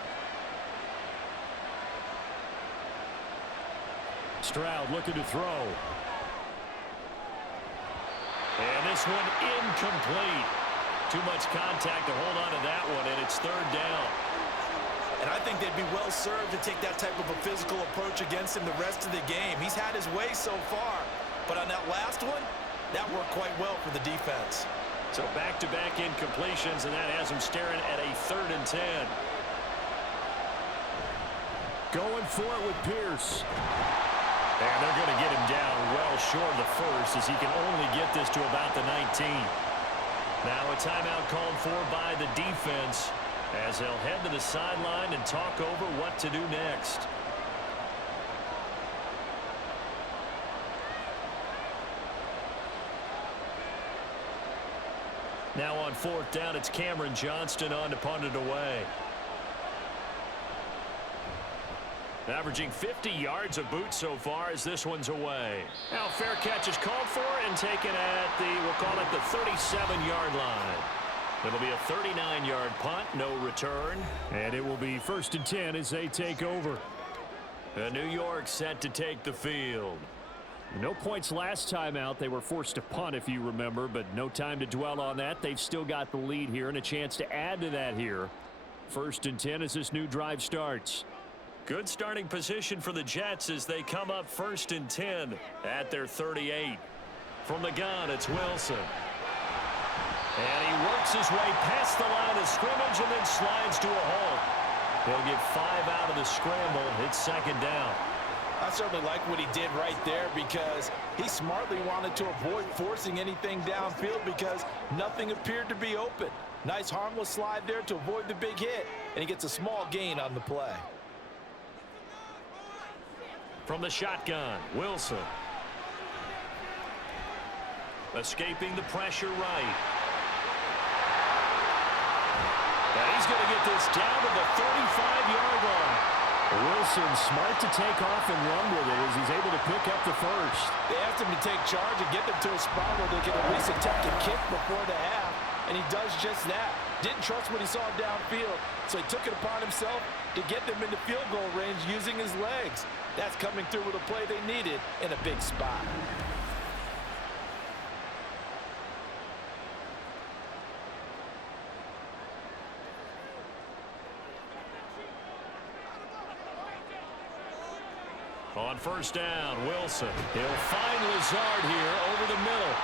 Stroud looking to throw. And this one incomplete. Too much contact to hold on to that one, and it's 3rd down. And I think they'd be well served to take that type of a physical approach against him the rest of the game. He's had his way so far, but on that last one, that worked quite well for the defense. So back-to-back incompletions, and that has him staring at a 3rd and 10. Going for it with Pierce. And they're going to get him down well short of the 1st, as he can only get this to about the 19. Now a timeout called for by the defense, as they'll head to the sideline and talk over what to do next. Now on fourth down, it's Cameron Johnston on to punt it away. Averaging 50 yards of boot so far as this one's away. Now fair catch is called for and taken at the, we'll call it the 37-yard line. It'll be a 39-yard punt, no return. And it will be 1st and 10 as they take over. New York set to take the field. No points last time out. They were forced to punt, if you remember, but no time to dwell on that. They've still got the lead here and a chance to add to that here. 1st and 10 as this new drive starts. Good starting position for the Jets as they come up 1st and 10 at their 38. From the gun, it's Wilson. And he works his way past the line of scrimmage and then slides to a halt. He'll get 5 out of the scramble. It's 2nd down. I certainly like what he did right there because he smartly wanted to avoid forcing anything downfield because nothing appeared to be open. Nice harmless slide there to avoid the big hit, and he gets a small gain on the play. From the shotgun, Wilson. Escaping the pressure right. And he's going to get this down to the 35-yard line. Wilson smart to take off and run with it as he's able to pick up the first. They asked him to take charge and get them to a spot where they can at least attempt a kick before the half, and he does just that. Didn't trust what he saw downfield, so he took it upon himself to get them into field goal range using his legs. That's coming through with a play they needed in a big spot. On 1st down, Wilson. He'll find Lazard here over the middle.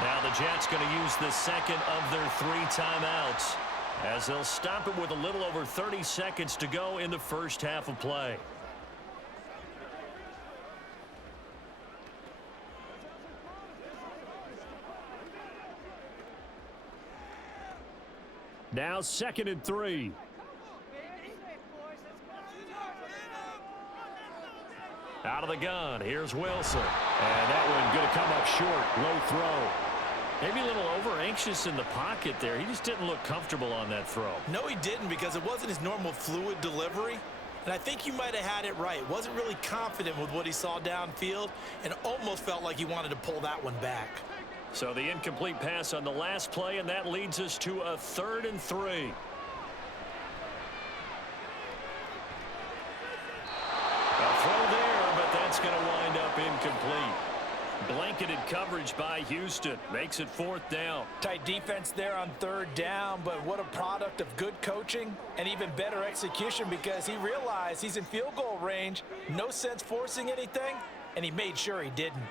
Now the Jets going to use the second of their 3 timeouts as they'll stop it with a little over 30 seconds to go in the first half of play. Now 2nd and 3. Out of the gun, here's Wilson. And that one going to come up short, low throw. Maybe a little over-anxious in the pocket there. He just didn't look comfortable on that throw. No, he didn't because it wasn't his normal fluid delivery. And I think you might have had it right. Wasn't really confident with what he saw downfield and almost felt like he wanted to pull that one back. So the incomplete pass on the last play, and that leads us to a 3rd and 3. A throw there, but that's going to wind up incomplete. Blanketed coverage by Houston makes it 4th down. Tight defense there on 3rd down, but what a product of good coaching and even better execution because he realized he's in field goal range. No sense forcing anything, and he made sure he didn't.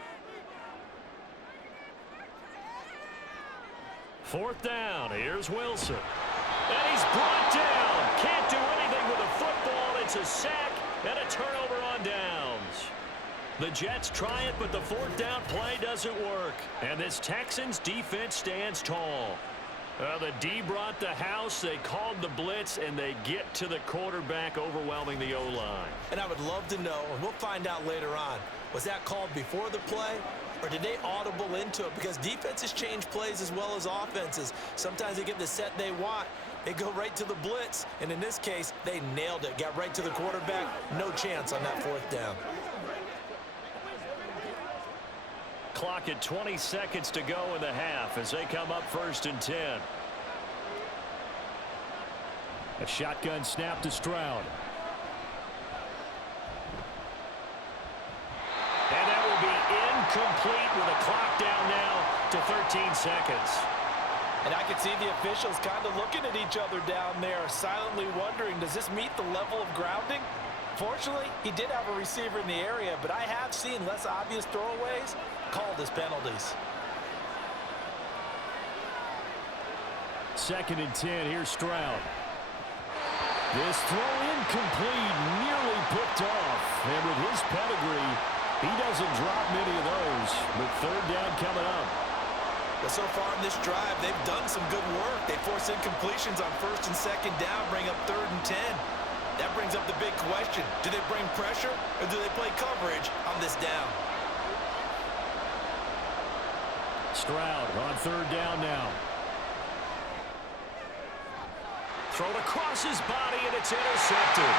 4th down, here's Wilson. And he's brought down. Can't do anything with a football. It's a sack and a turnover on downs. The Jets try it, but the 4th down play doesn't work. And this Texans defense stands tall. The D brought the house. They called the blitz, and they get to the quarterback, overwhelming the O-line. And I would love to know, and we'll find out later on, was that called before the play, or did they audible into it? Because defenses change plays as well as offenses. Sometimes they get the set they want. They go right to the blitz, and in this case, they nailed it. Got right to the quarterback. No chance on that 4th down. Clock at 20 seconds to go in the half as they come up 1st and 10. A shotgun snap to Stroud. And that will be incomplete with a clock down now to 13 seconds. And I can see the officials kind of looking at each other down there, silently wondering, does this meet the level of grounding? Fortunately, he did have a receiver in the area, but I have seen less obvious throwaways called as penalties. 2nd and 10, here's Stroud. This throw incomplete, nearly picked off. And with his pedigree, he doesn't drop many of those. With 3rd down coming up. Well, so far in this drive, they've done some good work. They force incompletions on 1st and 2nd down, bring up 3rd and 10. That brings up the big question. Do they bring pressure, or do they play coverage on this down? Stroud on 3rd down now. thrown across his body, and it's intercepted.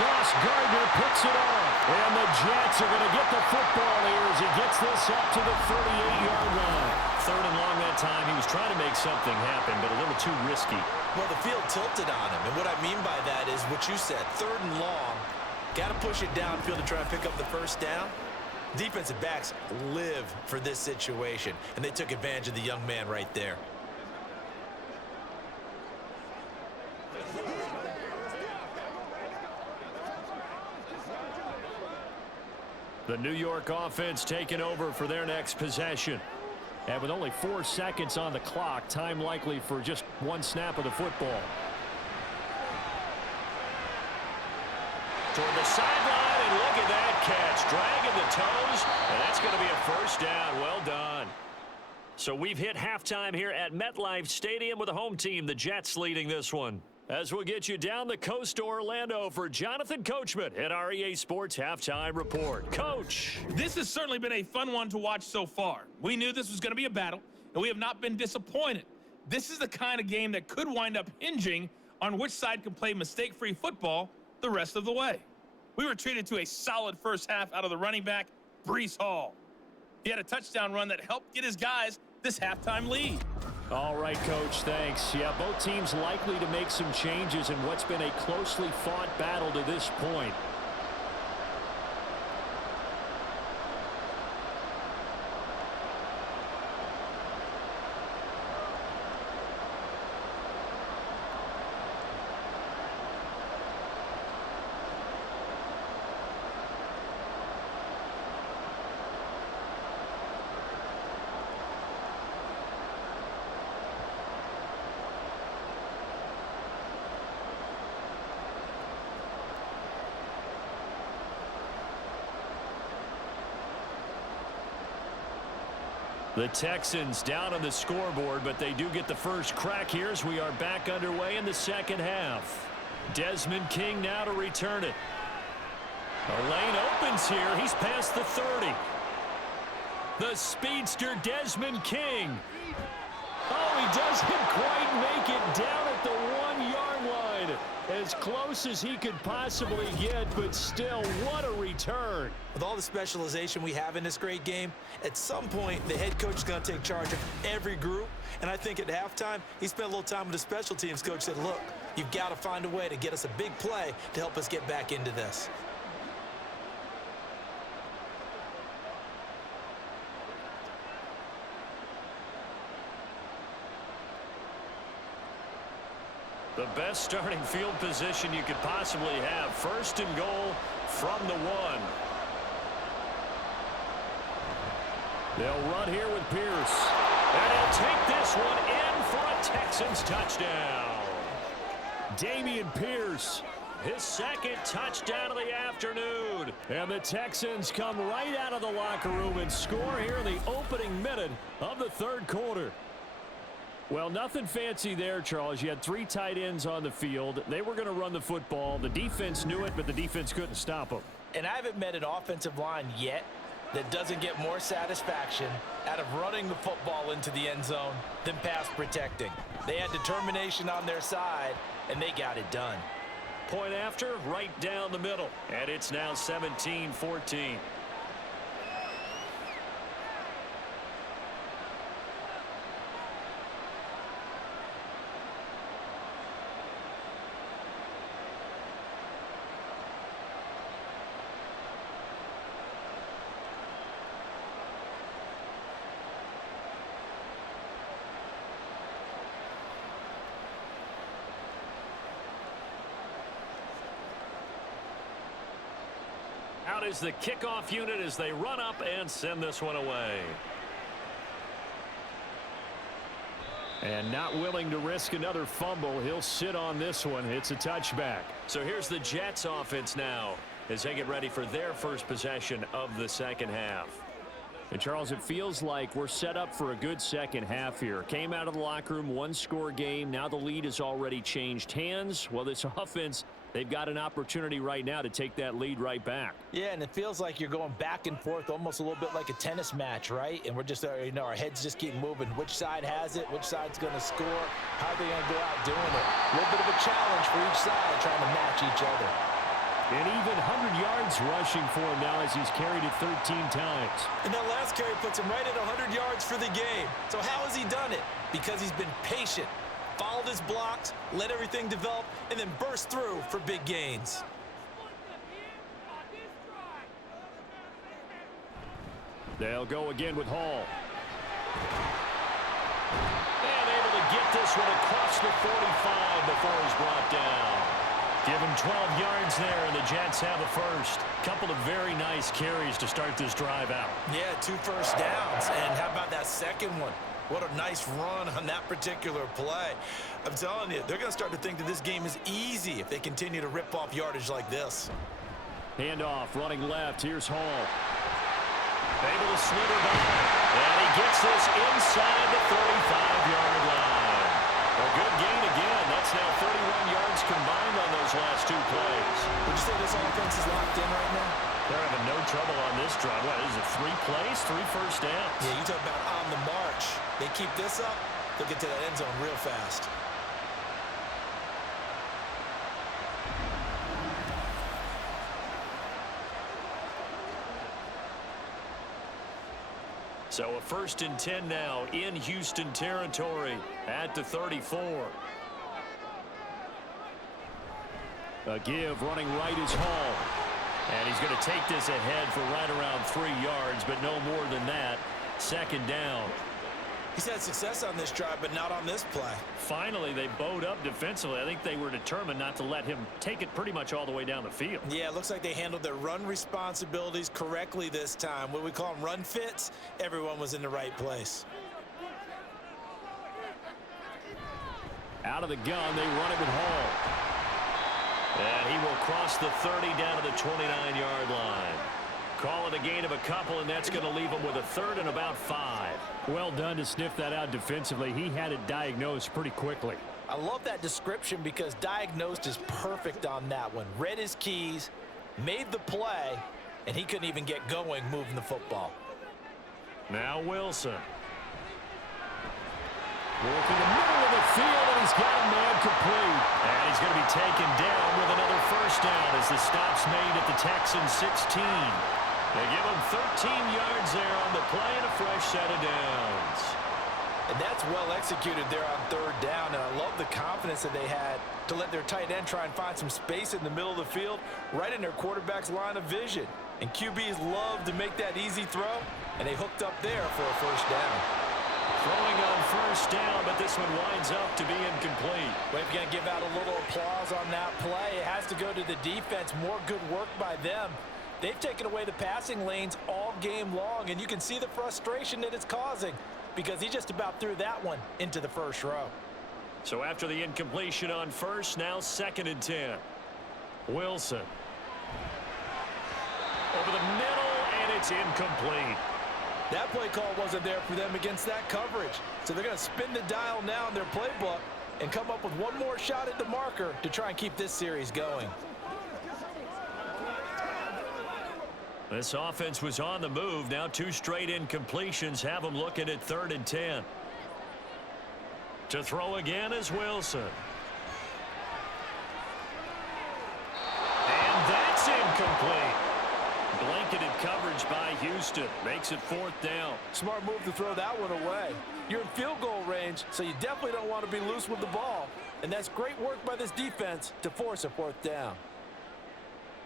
Sauce Gardner picks it off. And the Jets are going to get the football here as he gets this up to the 38-yard line. Third and long that time. He was trying to make something happen, but a little too risky. Well, the field tilted on him, and what I mean by that is what you said, third and long. Got to push it downfield to try and pick up the first down. Defensive backs live for this situation, and they took advantage of the young man right there. The New York offense taking over for their next possession. And with only 4 seconds on the clock, time likely for just one snap of the football. Toward the sideline, and look at that catch. Dragging the toes, and that's going to be a first down. Well done. So we've hit halftime here at MetLife Stadium with the home team, the Jets, leading this one. As we'll get you down the coast to Orlando for Jonathan Coachman at our EA Sports Halftime Report. Coach. This has certainly been a fun one to watch so far. We knew this was going to be a battle, and we have not been disappointed. This is the kind of game that could wind up hinging on which side can play mistake-free football the rest of the way. We were treated to a solid first half out of the running back, Breece Hall. He had a touchdown run that helped get his guys this halftime lead. All right, Coach, thanks. Yeah, both teams likely to make some changes in what's been a closely fought battle to this point. The Texans down on the scoreboard, but they do get the first crack here as we are back underway in the second half. Desmond King now to return it. The lane opens here. He's past the 30. The speedster Desmond King. Oh, he doesn't quite make it down at the 1-yard line. As close as he could possibly get, but still, what a return. With all the specialization we have in this great game, at some point, the head coach is going to take charge of every group. And I think at halftime, he spent a little time with the special teams coach, said, look, you've got to find a way to get us a big play to help us get back into this. The best starting field position you could possibly have. First and goal from the 1. They'll run here with Pierce. And he'll take this one in for a Texans touchdown. Dameon Pierce, his second touchdown of the afternoon. And the Texans come right out of the locker room and score here in the opening minute of the third quarter. Well, nothing fancy there, Charles. You had 3 tight ends on the field. They were going to run the football. The defense knew it, but the defense couldn't stop them. And I haven't met an offensive line yet that doesn't get more satisfaction out of running the football into the end zone than pass protecting. They had determination on their side, and they got it done. Point after, right down the middle. And it's now 17-14. Out is the kickoff unit as they run up and send this one away. And not willing to risk another fumble, he'll sit on this one. It's a touchback. So here's the Jets offense now as they get ready for their first possession of the second half. And Charles, it feels like we're set up for a good second half here. Came out of the locker room, 1-score game. Now the lead has already changed hands. Well, this offense They've got an opportunity right now to take that lead right back. Yeah, and it feels like you're going back and forth almost a little bit like a tennis match, right? And we're just, our heads just keep moving. Which side has it? Which side's going to score? How are they going to go out doing it? A little bit of a challenge for each side trying to match each other. And even 100 yards rushing for him now as he's carried it 13 times. And that last carry puts him right at 100 yards for the game. So how has he done it? Because he's been patient, followed his blocks, let everything develop, and then burst through for big gains. They'll go again with Hall. And able to get this one across the 45 before he's brought down. Give him 12 yards there, and the Jets have a first. Couple of very nice carries to start this drive out. Yeah, 2 first downs. And how about that second one? What a nice run on that particular play. I'm telling you, they're going to start to think that this game is easy if they continue to rip off yardage like this. Handoff, running left. Here's Hall. Able to slither by. And he gets this inside the 35-yard line. A good gain again. That's now 31 yards combined on those last 2 plays. Would you say this offense is locked in right now? They're having no trouble on this drive. What is it, 3 plays, 3 first downs? Yeah, you talk about on the march. They keep this up, they'll get to that end zone real fast. So a 1st and 10 now in Houston territory at the 34. A give running right is Hall. And he's going to take this ahead for right around 3 yards, but no more than that. 2nd down. He's had success on this drive, but not on this play. Finally, they bowed up defensively. I think they were determined not to let him take it pretty much all the way down the field. Yeah, it looks like they handled their run responsibilities correctly this time. What we call them run fits, everyone was in the right place. Out of the gun, they run it with Hall. And he will cross the 30 down to the 29-yard line. Call it a gain of a couple, and that's going to leave him with a 3rd and about 5. Well done to sniff that out defensively. He had it diagnosed pretty quickly. I love that description because diagnosed is perfect on that one. Read his keys, made the play, and he couldn't even get going moving the football. Now Wilson. Working the middle of the field, and he's got a man complete. And he's going to be taken down with another first down as the stop's made at the Texans 16. They give him 13 yards there on the play and a fresh set of downs. And that's well executed there on 3rd down. And I love the confidence that they had to let their tight end try and find some space in the middle of the field, right in their quarterback's line of vision. And QBs love to make that easy throw, and they hooked up there for a first down. Throwing on first down, but this one winds up to be incomplete. We're going to give out a little applause on that play. It has to go to the defense. More good work by them. They've taken away the passing lanes all game long, and you can see the frustration that it's causing because he just about threw that one into the first row. So after the incompletion on first, now 2nd and 10. Wilson. Over the middle, and it's incomplete. That play call wasn't there for them against that coverage. So they're going to spin the dial now in their playbook and come up with one more shot at the marker to try and keep this series going. This offense was on the move. Now 2 straight incompletions have them looking at 3rd and 10. To throw again is Wilson. And that's incomplete. Blanketed coverage by Houston. Makes it 4th down. Smart move to throw that one away. You're in field goal range, so you definitely don't want to be loose with the ball. And that's great work by this defense to force a 4th down.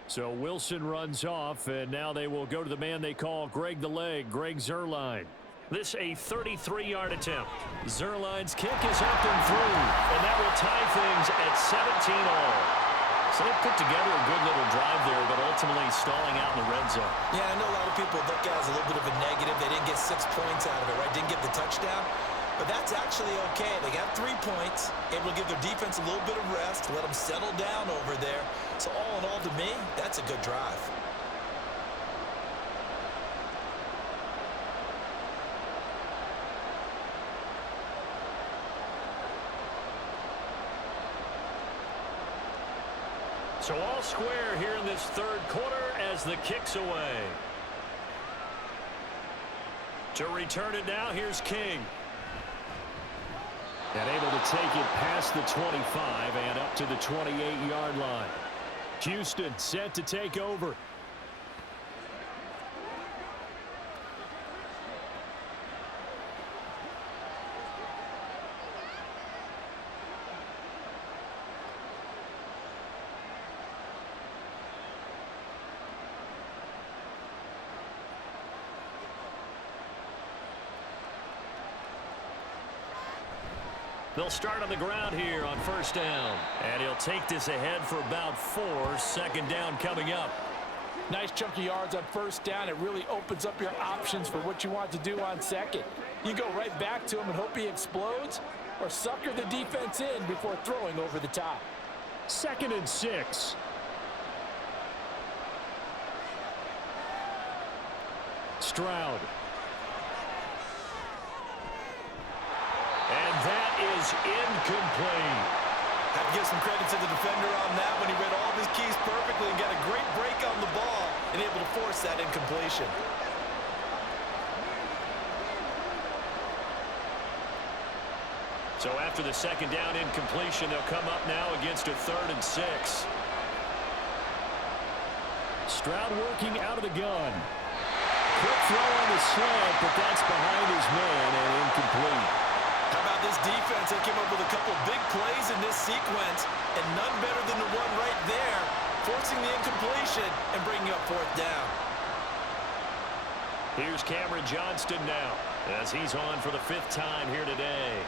So Wilson runs off, and now they will go to the man they call Greg the Leg, Greg Zuerlein. This a 33-yard attempt. Zuerlein's kick is up and through, and that will tie things at 17-all. So they put together a good little drive there, but ultimately stalling out in the red zone. Yeah, I know a lot of people look at it as a little bit of a negative. They didn't get 6 points out of it, right? Didn't get the touchdown. But that's actually okay. They got 3 points, able to give their defense a little bit of rest, let them settle down over there. So all in all, to me, that's a good drive. So all square here in this third quarter as the kick's away. To return it now, here's King. And able to take it past the 25 and up to the 28-yard line. Houston set to take over. They'll start on the ground here on first down. And he'll take this ahead for about 4. Second down coming up. Nice chunk of yards on first down. It really opens up your options for what you want to do on second. You go right back to him and hope he explodes, or sucker the defense in before throwing over the top. 2nd and 6. Stroud. And that is incomplete. Have to give some credit to the defender on that when he read all of his keys perfectly and got a great break on the ball and able to force that incompletion. So after the second down incompletion, they'll come up now against a 3rd and 6. Stroud working out of the gun. Quick throw on the slant, but that's behind his man and incomplete. How about this defense? They came up with a couple big plays in this sequence, and none better than the one right there, forcing the incompletion and bringing up 4th down. Here's Cameron Johnston now, as he's on for the 5th time here today.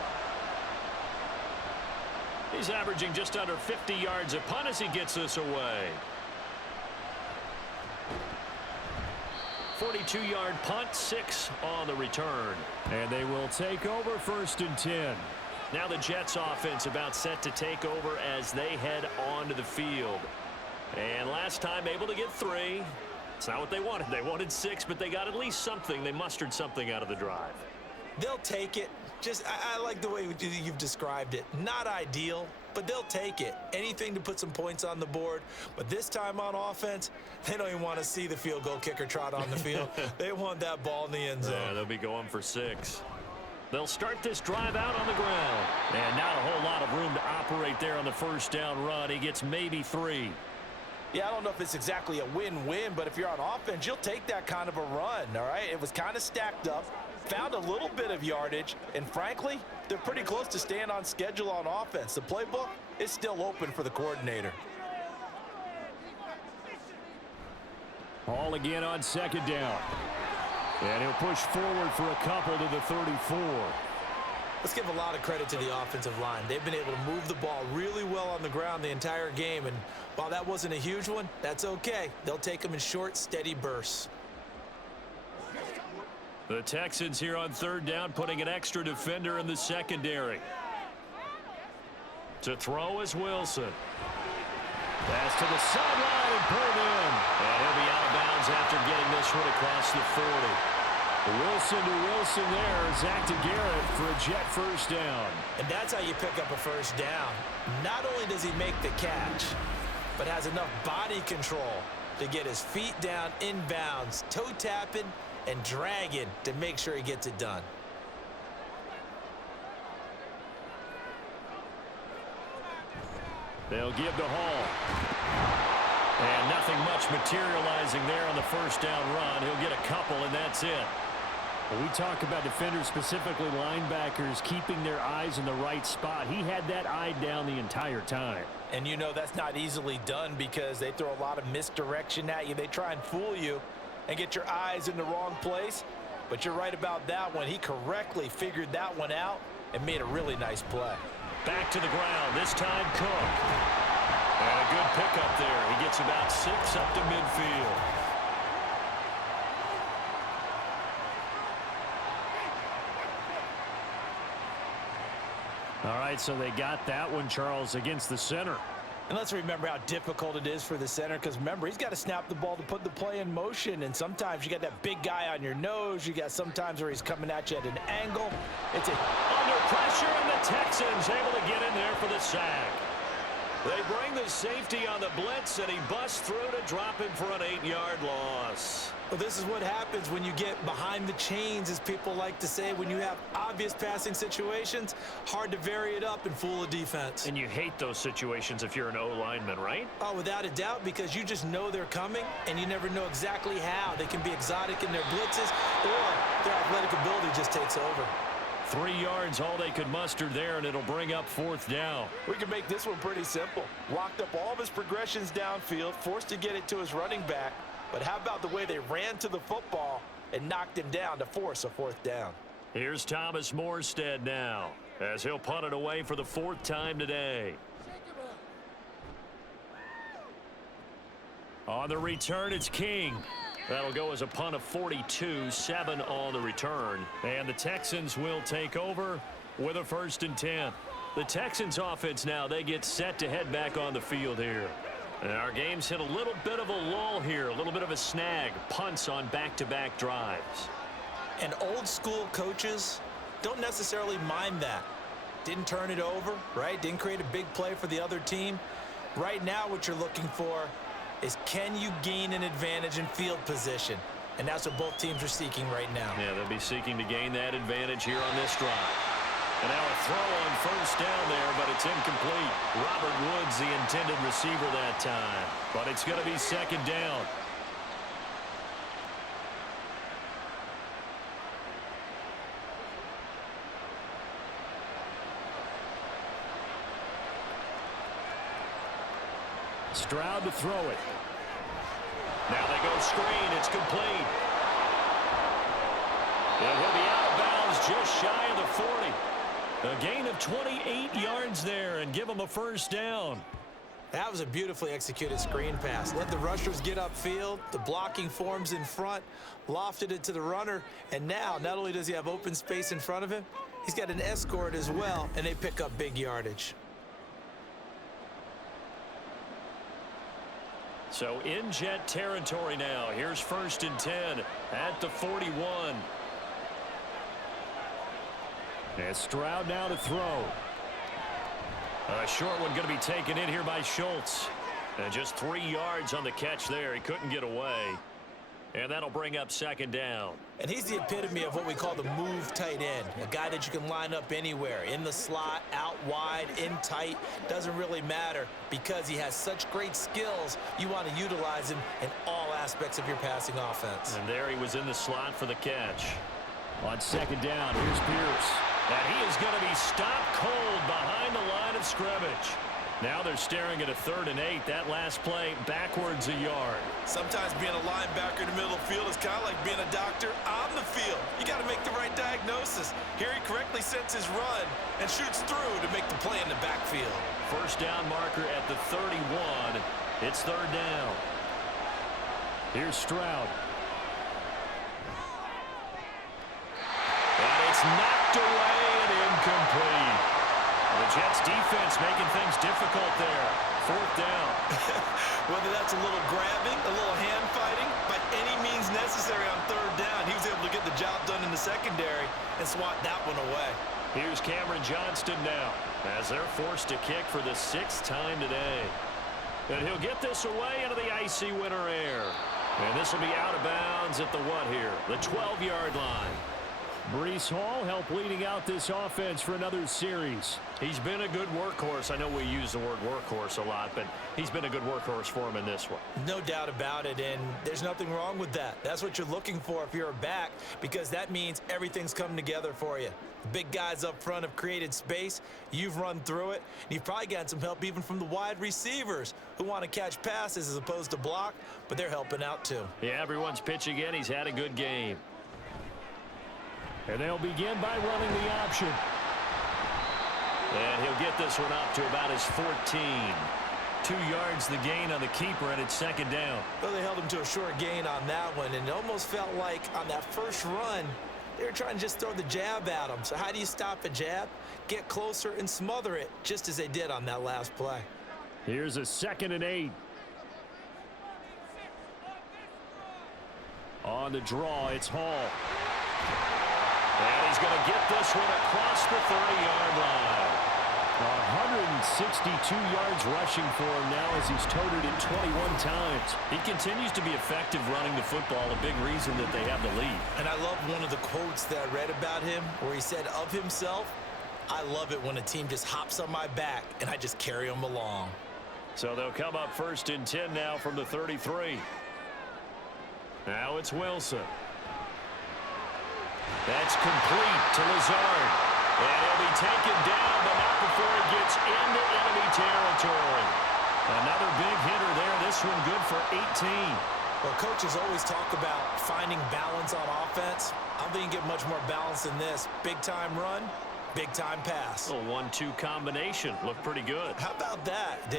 He's averaging just under 50 yards a punt as he gets this away. 42-yard punt, 6 on the return. And they will take over 1st and 10. Now the Jets offense about set to take over as they head onto the field. And last time able to get 3. It's not what they wanted. They wanted 6, but they got at least something. They mustered something out of the drive. They'll take it. I like the way you've described it. Not ideal, but they'll take it. Anything to put some points on the board. But this time on offense, they don't even want to see the field goal kicker trot on the field. They want that ball in the end zone. Yeah, they'll be going for 6. They'll start this drive out on the ground. And not a whole lot of room to operate there on the first down run. He gets maybe 3. Yeah, I don't know if it's exactly a win-win, but if you're on offense, you'll take that kind of a run, all right? It was kind of stacked up. Found a little bit of yardage, and frankly, they're pretty close to staying on schedule on offense. The playbook is still open for the coordinator. All again on 2nd down. And he'll push forward for a couple to the 34. Let's give a lot of credit to the offensive line. They've been able to move the ball really well on the ground the entire game, and while that wasn't a huge one, that's okay. They'll take them in short, steady bursts. The Texans here on 3rd down, putting an extra defender in the secondary. To throw is Wilson. Pass to the sideline and pulled in. And he'll be out of bounds after getting this one across the 40. Wilson to Wilson there. Zach to Garrett for a Jet first down. And that's how you pick up a first down. Not only does he make the catch, but has enough body control to get his feet down inbounds, toe tapping, and dragging to make sure he gets it done. They'll give to Hall. And nothing much materializing there on the first down run. He'll get a couple, and that's it. When we talk about defenders, specifically linebackers, keeping their eyes in the right spot, he had that eye down the entire time. And you know that's not easily done because they throw a lot of misdirection at you. They try and fool you and get your eyes in the wrong place. But you're right about that one. He correctly figured that one out and made a really nice play. Back to the ground, this time Cook. And a good pickup there. He gets about 6 up to midfield. All right, so they got that one, Charles, against the center. And let's remember how difficult it is for the center, because remember, he's got to snap the ball to put the play in motion, and sometimes you got that big guy on your nose. You got sometimes where he's coming at you at an angle. It's under pressure, and the Texans able to get in there for the sack. They bring the safety on the blitz, and he busts through to drop him for an 8-yard loss. Well, this is what happens when you get behind the chains, as people like to say. When you have obvious passing situations, hard to vary it up and fool a defense. And you hate those situations if you're an O-lineman, right? Oh, without a doubt, because you just know they're coming, and you never know exactly how. They can be exotic in their blitzes, or their athletic ability just takes over. 3 yards, all they could muster there, and it'll bring up 4th down. We can make this one pretty simple. Locked up all of his progressions downfield, forced to get it to his running back. But how about the way they ran to the football and knocked him down to force a 4th down? Here's Thomas Morstead now, as he'll punt it away for the 4th time today. On the return, it's King. That'll go as a punt of 42, 7 on the return. And the Texans will take over with a 1st and 10. The Texans offense now, they get set to head back on the field here. And our game's hit a little bit of a lull here, a little bit of a snag. Punts on back-to-back drives. And old school coaches don't necessarily mind that. Didn't turn it over, right? Didn't create a big play for the other team. Right now what you're looking for is, can you gain an advantage in field position? And that's what both teams are seeking right now. Yeah, they'll be seeking to gain that advantage here on this drive. And now a throw on 1st down there, but it's incomplete. Robert Woods, the intended receiver that time. But it's going to be 2nd down. Stroud to throw it. Now they go screen. It's complete. And he'll be out of bounds just shy of the 40. A gain of 28 yards there and give him a 1st down. That was a beautifully executed screen pass. Let the rushers get upfield. The blocking forms in front. Lofted it to the runner. And now, not only does he have open space in front of him, he's got an escort as well, and they pick up big yardage. So in Jet territory now. Here's 1st and 10 at the 41. And Stroud now to throw. A short one going to be taken in here by Schultz. And just 3 yards on the catch there. He couldn't get away. And that'll bring up 2nd down. And he's the epitome of what we call the move tight end. A guy that you can line up anywhere. In the slot, out wide, in tight. Doesn't really matter because he has such great skills. You want to utilize him in all aspects of your passing offense. And there he was in the slot for the catch. On 2nd down, here's Pierce. And he is going to be stopped cold behind the line of scrimmage. Now they're staring at a 3rd and 8. That last play backwards a yard. Sometimes being a linebacker in the middle of the field is kind of like being a doctor on the field. You got to make the right diagnosis. Here he correctly sets his run and shoots through to make the play in the backfield. 1st down marker at the 31. It's 3rd down. Here's Stroud. And it's knocked away and incomplete. The Jets defense making things difficult there. 4th down. Whether that's a little grabbing, a little hand fighting, by any means necessary on 3rd down, he was able to get the job done in the secondary and swat that one away. Here's Cameron Johnston now as they're forced to kick for the 6th time today. And he'll get this away into the icy winter air. And this will be out of bounds at the what here? The 12-yard line. Breece Hall helped leading out this offense for another series. He's been a good workhorse. I know we use the word workhorse a lot, but he's been a good workhorse for him in this one. No doubt about it, and there's nothing wrong with that. That's what you're looking for if you're a back, because that means everything's coming together for you. The big guys up front have created space. You've run through it. And you've probably gotten some help even from the wide receivers who want to catch passes as opposed to block, but they're helping out too. Yeah, everyone's pitching in. He's had a good game. And they'll begin by running the option. And he'll get this one up to about his 14. 2 yards the gain on the keeper, and it's 2nd down. Well, they held him to a short gain on that one, and it almost felt like on that first run, they were trying to just throw the jab at him. So how do you stop a jab? Get closer and smother it, just as they did on that last play. Here's a 2nd and 8. On the draw, it's Hall. And he's going to get this one across the 30-yard line. 162 yards rushing for him now as he's toted it 21 times. He continues to be effective running the football, a big reason that they have the lead. And I love one of the quotes that I read about him where he said of himself, "I love it when a team just hops on my back and I just carry them along." So they'll come up 1st and 10 now from the 33. Now it's Wilson. That's complete to Lazard. And he'll be taken down, but not before he gets into enemy territory. Another big hitter there. This one good for 18. Well, coaches always talk about finding balance on offense. I don't think you get much more balance than this. Big-time run, big-time pass. A 1-2 combination. Looked pretty good. How about that?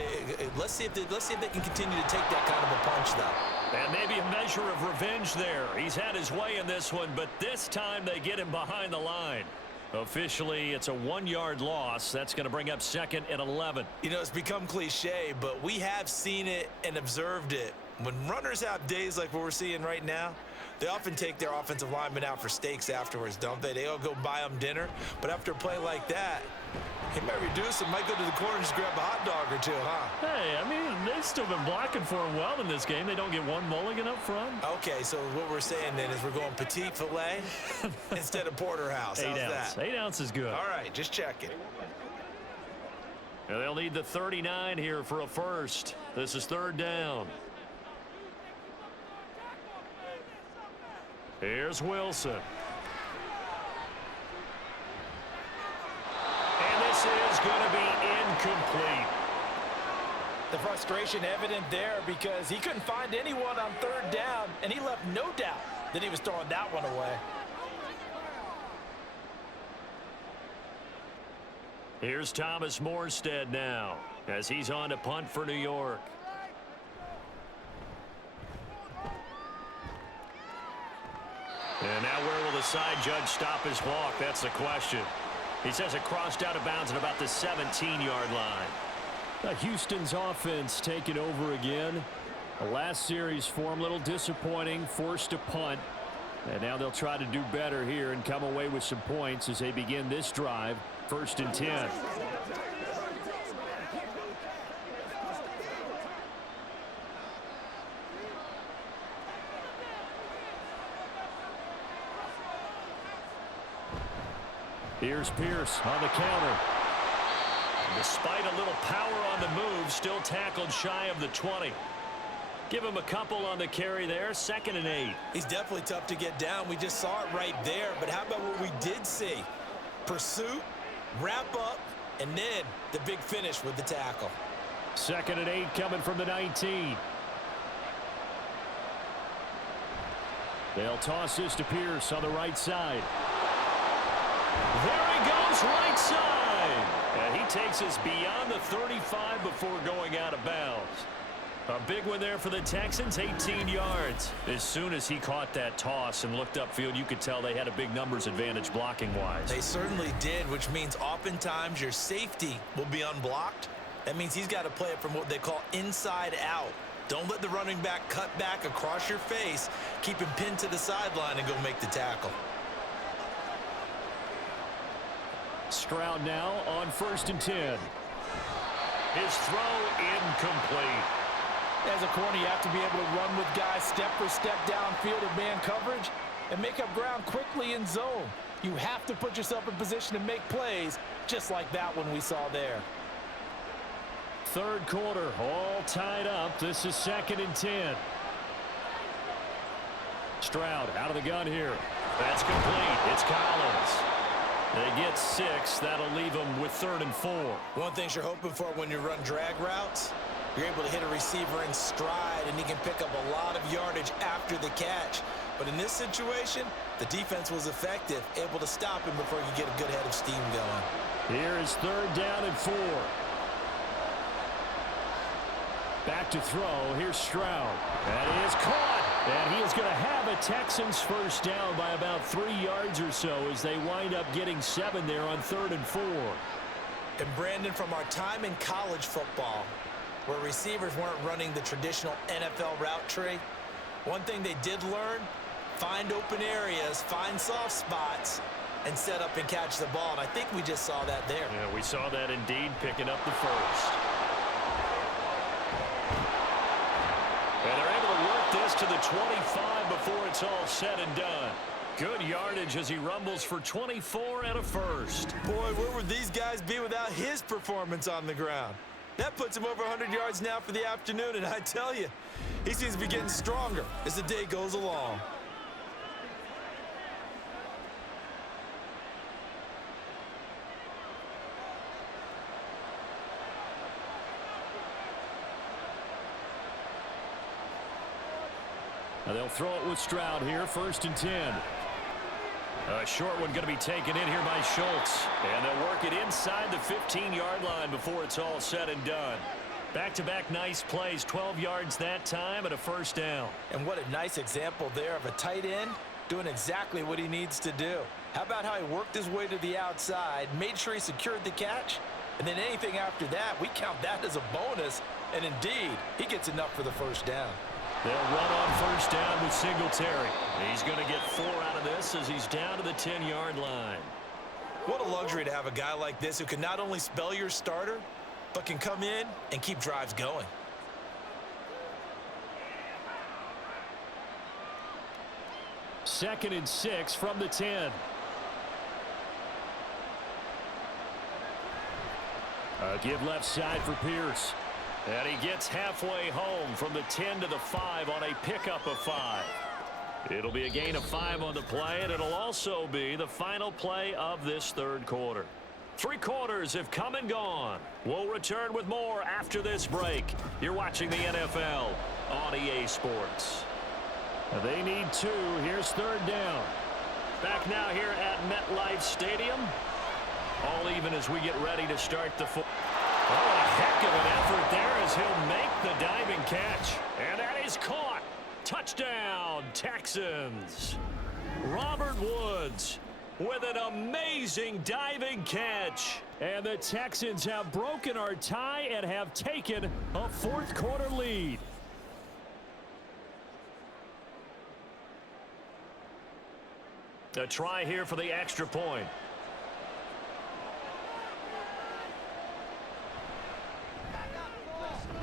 Let's see if they can continue to take that kind of a punch, though. And maybe a measure of revenge there. He's had his way in this one, but this time they get him behind the line. Officially, it's a 1-yard loss. That's going to bring up 2nd and 11. You know, it's become cliche, but we have seen it and observed it. When runners have days like what we're seeing right now, they often take their offensive linemen out for steaks afterwards, don't they? They all go buy them dinner. But after a play like that, he might reduce it, might go to the corner and just grab a hot dog or two, huh? Hey, I mean, they've still been blocking for him well in this game. They don't get one mulligan up front. Okay, so what we're saying then is we're going petite filet instead of porterhouse. How's 8 ounce. that? 8 ounce is good. All right, just checking. And they'll need the 39 here for a first. This is 3rd down. Here's Wilson. And this is going to be incomplete. The frustration evident there because he couldn't find anyone on 3rd down, and he left no doubt that he was throwing that one away. Here's Thomas Morstead now as he's on to punt for New York. And now where will the side judge stop his walk? That's the question. He says it crossed out of bounds at about the 17-yard line. Houston's offense taking over again. The last series for him, a little disappointing, forced to punt. And now they'll try to do better here and come away with some points as they begin this drive, 1st and 10. Here's Pierce on the counter. Despite a little power on the move, still tackled shy of the 20. Give him a couple on the carry there, 2nd and 8. He's definitely tough to get down. We just saw it right there. But how about what we did see? Pursuit, wrap up, and then the big finish with the tackle. 2nd and 8 coming from the 19. They'll toss this to Pierce on the right side. There he goes, right side. And he takes us beyond the 35 before going out of bounds. A big one there for the Texans, 18 yards. As soon as he caught that toss and looked upfield, you could tell they had a big numbers advantage blocking-wise. They certainly did, which means oftentimes your safety will be unblocked. That means he's got to play it from what they call inside out. Don't let the running back cut back across your face. Keep him pinned to the sideline and go make the tackle. Stroud now on 1st and 10. His throw incomplete. As a corner, you have to be able to run with guys step for step downfield in man coverage and make up ground quickly in zone. You have to put yourself in position to make plays just like that one we saw there. 3rd quarter, all tied up. This is 2nd and 10. Stroud out of the gun here. That's complete. It's Collins. They get 6. That'll leave them with 3rd and 4. One thing you're hoping for when you run drag routes, you're able to hit a receiver in stride, and he can pick up a lot of yardage after the catch. But in this situation, the defense was effective, able to stop him before you get a good head of steam going. Here is 3rd down and 4. Back to throw. Here's Stroud. That is caught. And he is going to have a Texans first down by about 3 yards or so as they wind up getting 7 there on 3rd and 4. And Brandon, from our time in college football, where receivers weren't running the traditional NFL route tree, one thing they did learn, find open areas, find soft spots, and set up and catch the ball, and I think we just saw that there. Yeah, we saw that indeed, picking up the first. And they're able to work this to the 25 before it's all said and done. Good yardage as he rumbles for 24 and a first. Boy, where would these guys be without his performance on the ground? That puts him over 100 yards now for the afternoon, and I tell you, he seems to be getting stronger as the day goes along. Now they'll throw it with Stroud here, 1st and 10. A short one going to be taken in here by Schultz. And they'll work it inside the 15-yard line before it's all said and done. Back-to-back nice plays, 12 yards that time and a first down. And what a nice example there of a tight end doing exactly what he needs to do. How about how he worked his way to the outside, made sure he secured the catch, and then anything after that, we count that as a bonus. And indeed, he gets enough for the first down. They'll run on first down with Singletary. He's going to get 4 out of this as he's down to the 10-yard line. What a luxury to have a guy like this who can not only spell your starter, but can come in and keep drives going. Second and 6 from the 10. A give left side for Pierce. And he gets halfway home from the 10 to the 5 on a pickup of 5. It'll be a gain of 5 on the play, and it'll also be the final play of this third quarter. 3 quarters have come and gone. We'll return with more after this break. You're watching the NFL on EA Sports. They need 2. Here's 3rd down. Back now here at MetLife Stadium. All even as we get ready to start the fourth. Oh, what a heck of an effort there as he'll make the diving catch. And that is caught. Touchdown, Texans. Robert Woods with an amazing diving catch. And the Texans have broken our tie and have taken a fourth quarter lead. A try here for the extra point.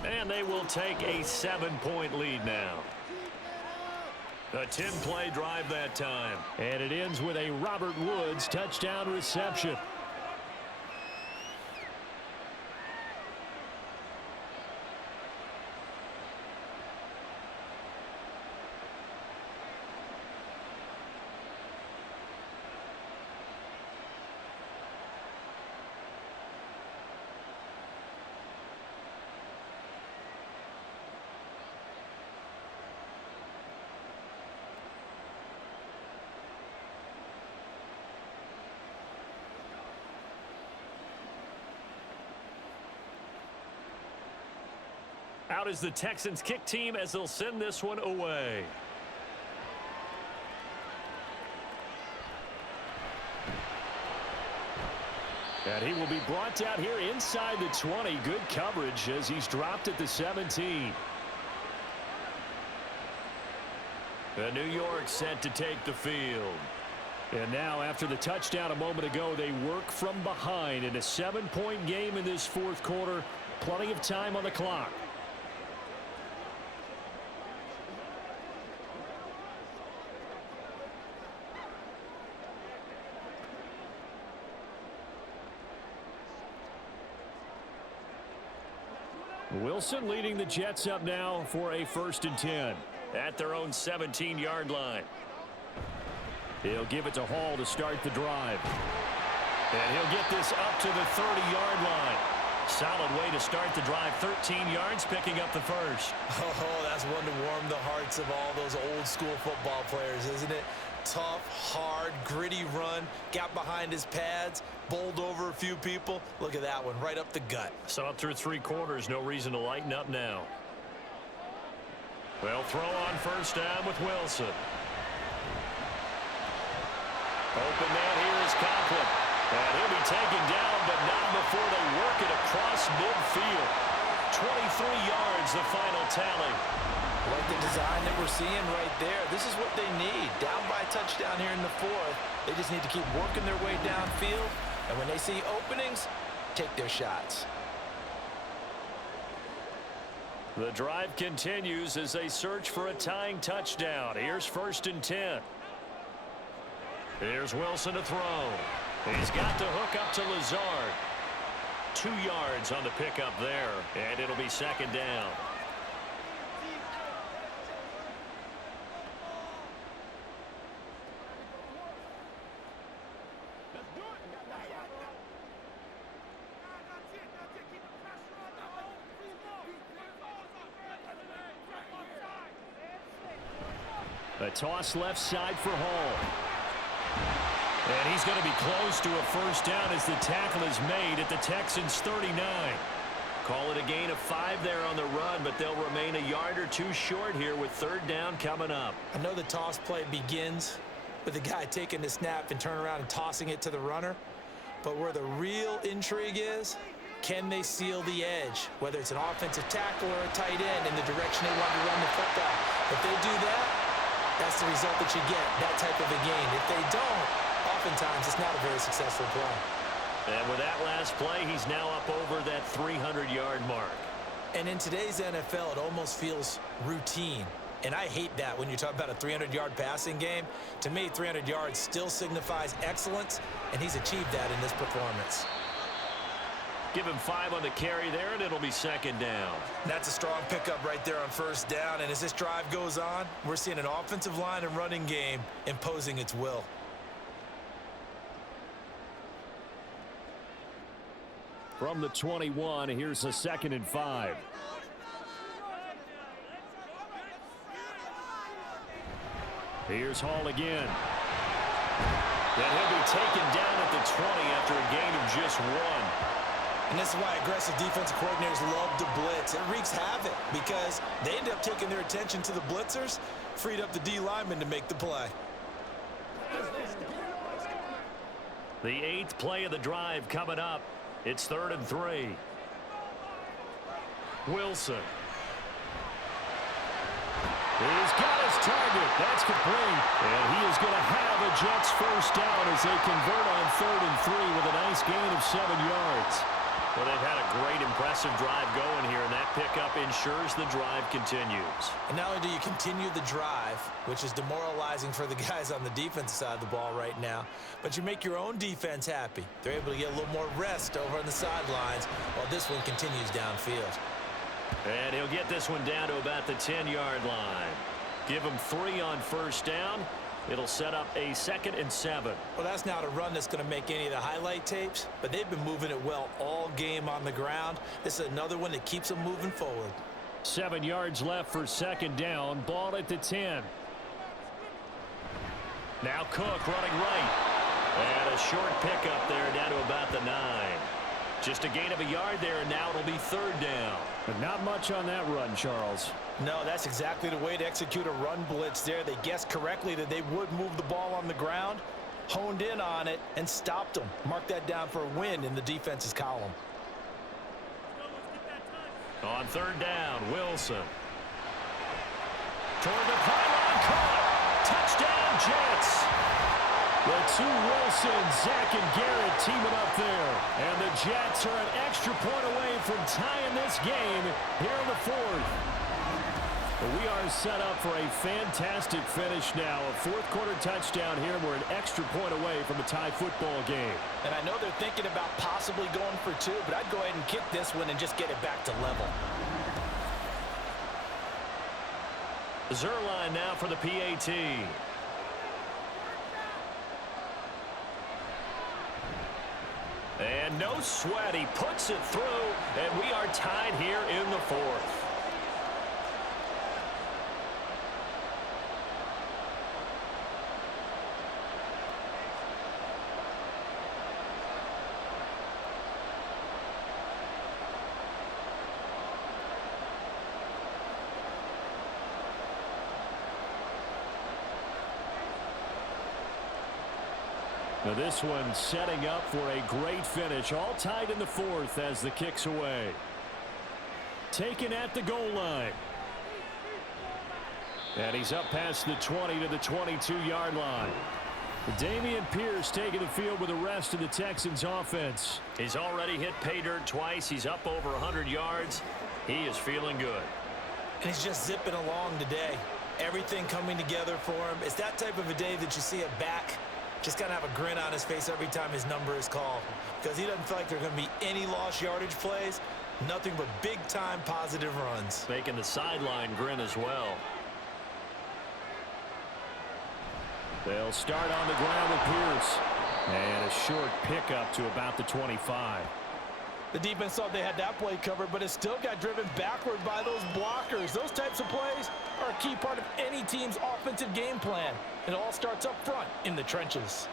And they will take a 7-point lead now. A 10-play drive that time. And it ends with a Robert Woods touchdown reception. Out is the Texans kick team as they'll send this one away. And he will be brought down here inside the 20. Good coverage as he's dropped at the 17. The New York set to take the field. And now after the touchdown a moment ago, they work from behind in a 7-point game in this fourth quarter. Plenty of time on the clock. Wilson leading the Jets up now for a 1st and 10 at their own 17-yard line. He'll give it to Hall to start the drive. And he'll get this up to the 30-yard line. Solid way to start the drive. 13 yards, picking up the first. Oh, that's one to warm the hearts of all those old school football players, isn't it? Tough, hard, gritty run. Got behind his pads, bowled over a few people. Look at that one, right up the gut. Saw it through 3 quarters. No reason to lighten up now. They'll throw on first down with Wilson. Open man here is Conklin. And he'll be taken down, but not before they work it across midfield. 23 yards, the final tally. Like the design that we're seeing right there. This is what they need. Down by a touchdown here in the fourth. They just need to keep working their way downfield. And when they see openings, take their shots. The drive continues as they search for a tying touchdown. Here's 1st and 10. Here's Wilson to throw. He's got the hook up to Lazard. 2 yards on the pickup there, and it'll be 2nd down. A toss left side for Hall. And he's going to be close to a 1st down as the tackle is made at the Texans' 39. Call it a gain of 5 there on the run, but they'll remain a yard or 2 short here with 3rd down coming up. I know the toss play begins with the guy taking the snap and turning around and tossing it to the runner. But where the real intrigue is, can they seal the edge? Whether it's an offensive tackle or a tight end in the direction they want to run the football. If they do that, that's the result that you get, that type of a gain. If they don't, oftentimes it's not a very successful play. And with that last play, he's now up over that 300-yard mark. And in today's NFL, it almost feels routine. And I hate that when you talk about a 300-yard passing game. To me, 300 yards still signifies excellence, and he's achieved that in this performance. Give him 5 on the carry there, and it'll be 2nd down. That's a strong pickup right there on 1st down. And as this drive goes on, we're seeing an offensive line and running game imposing its will. From the 21, here's a 2nd and 5. Here's Hall again. And he'll be taken down at the 20 after a gain of just 1. And this is why aggressive defensive coordinators love to blitz. It wreaks havoc because they end up taking their attention to the blitzers, freed up the D lineman to make the play. The 8th play of the drive coming up. It's 3rd and 3. Wilson. He's got his target. That's complete. And he is going to have a Jets 1st down as they convert on 3rd and 3 with a nice gain of 7 yards. Well, they've had a great, impressive drive going here, and that pickup ensures the drive continues. And not only do you continue the drive, which is demoralizing for the guys on the defensive side of the ball right now, but you make your own defense happy. They're able to get a little more rest over on the sidelines while this one continues downfield. And he'll get this one down to about the 10-yard line. Give him 3 on 1st down. It'll set up a 2nd and 7. Well, that's not a run that's going to make any of the highlight tapes, but they've been moving it well all game on the ground. This is another one that keeps them moving forward. 7 yards left for 2nd down. Ball at the 10. Now Cook running right. And a short pickup there down to about the 9. Just a gain of a yard there, and now it'll be 3rd down. But not much on that run, Charles. No, that's exactly the way to execute a run blitz there. They guessed correctly that they would move the ball on the ground, honed in on it, and stopped them. Mark that down for a win in the defense's column. On 3rd down, Wilson. Toward the pylon, caught. Touchdown, Jets. The 2 Wilsons, Zach and Garrett teaming up there. And the Jets are an extra point away from tying this game here in the 4th. We are set up for a fantastic finish now. A 4th quarter touchdown here. We're an extra point away from a tie football game. And I know they're thinking about possibly going for 2, but I'd go ahead and kick this one and just get it back to level. Zerline now for the PAT. And no sweat. He puts it through, and we are tied here in the 4th. Now this one setting up for a great finish. All tied in the 4th as the kick's away. Taken at the goal line. And he's up past the 20 to the 22-yard line. Dameon Pierce taking the field with the rest of the Texans offense. He's already hit pay dirt twice. He's up over 100 yards. He is feeling good. And he's just zipping along today. Everything coming together for him. It's that type of a day that you see a back just kind of have a grin on his face every time his number is called. Because he doesn't feel like there are going to be any lost yardage plays. Nothing but big-time positive runs. Making the sideline grin as well. They'll start on the ground with Pierce. And a short pickup to about the 25. The defense thought they had that play covered, but it still got driven backward by those blockers. Those types of plays are a key part of any team's offensive game plan. It all starts up front in the trenches.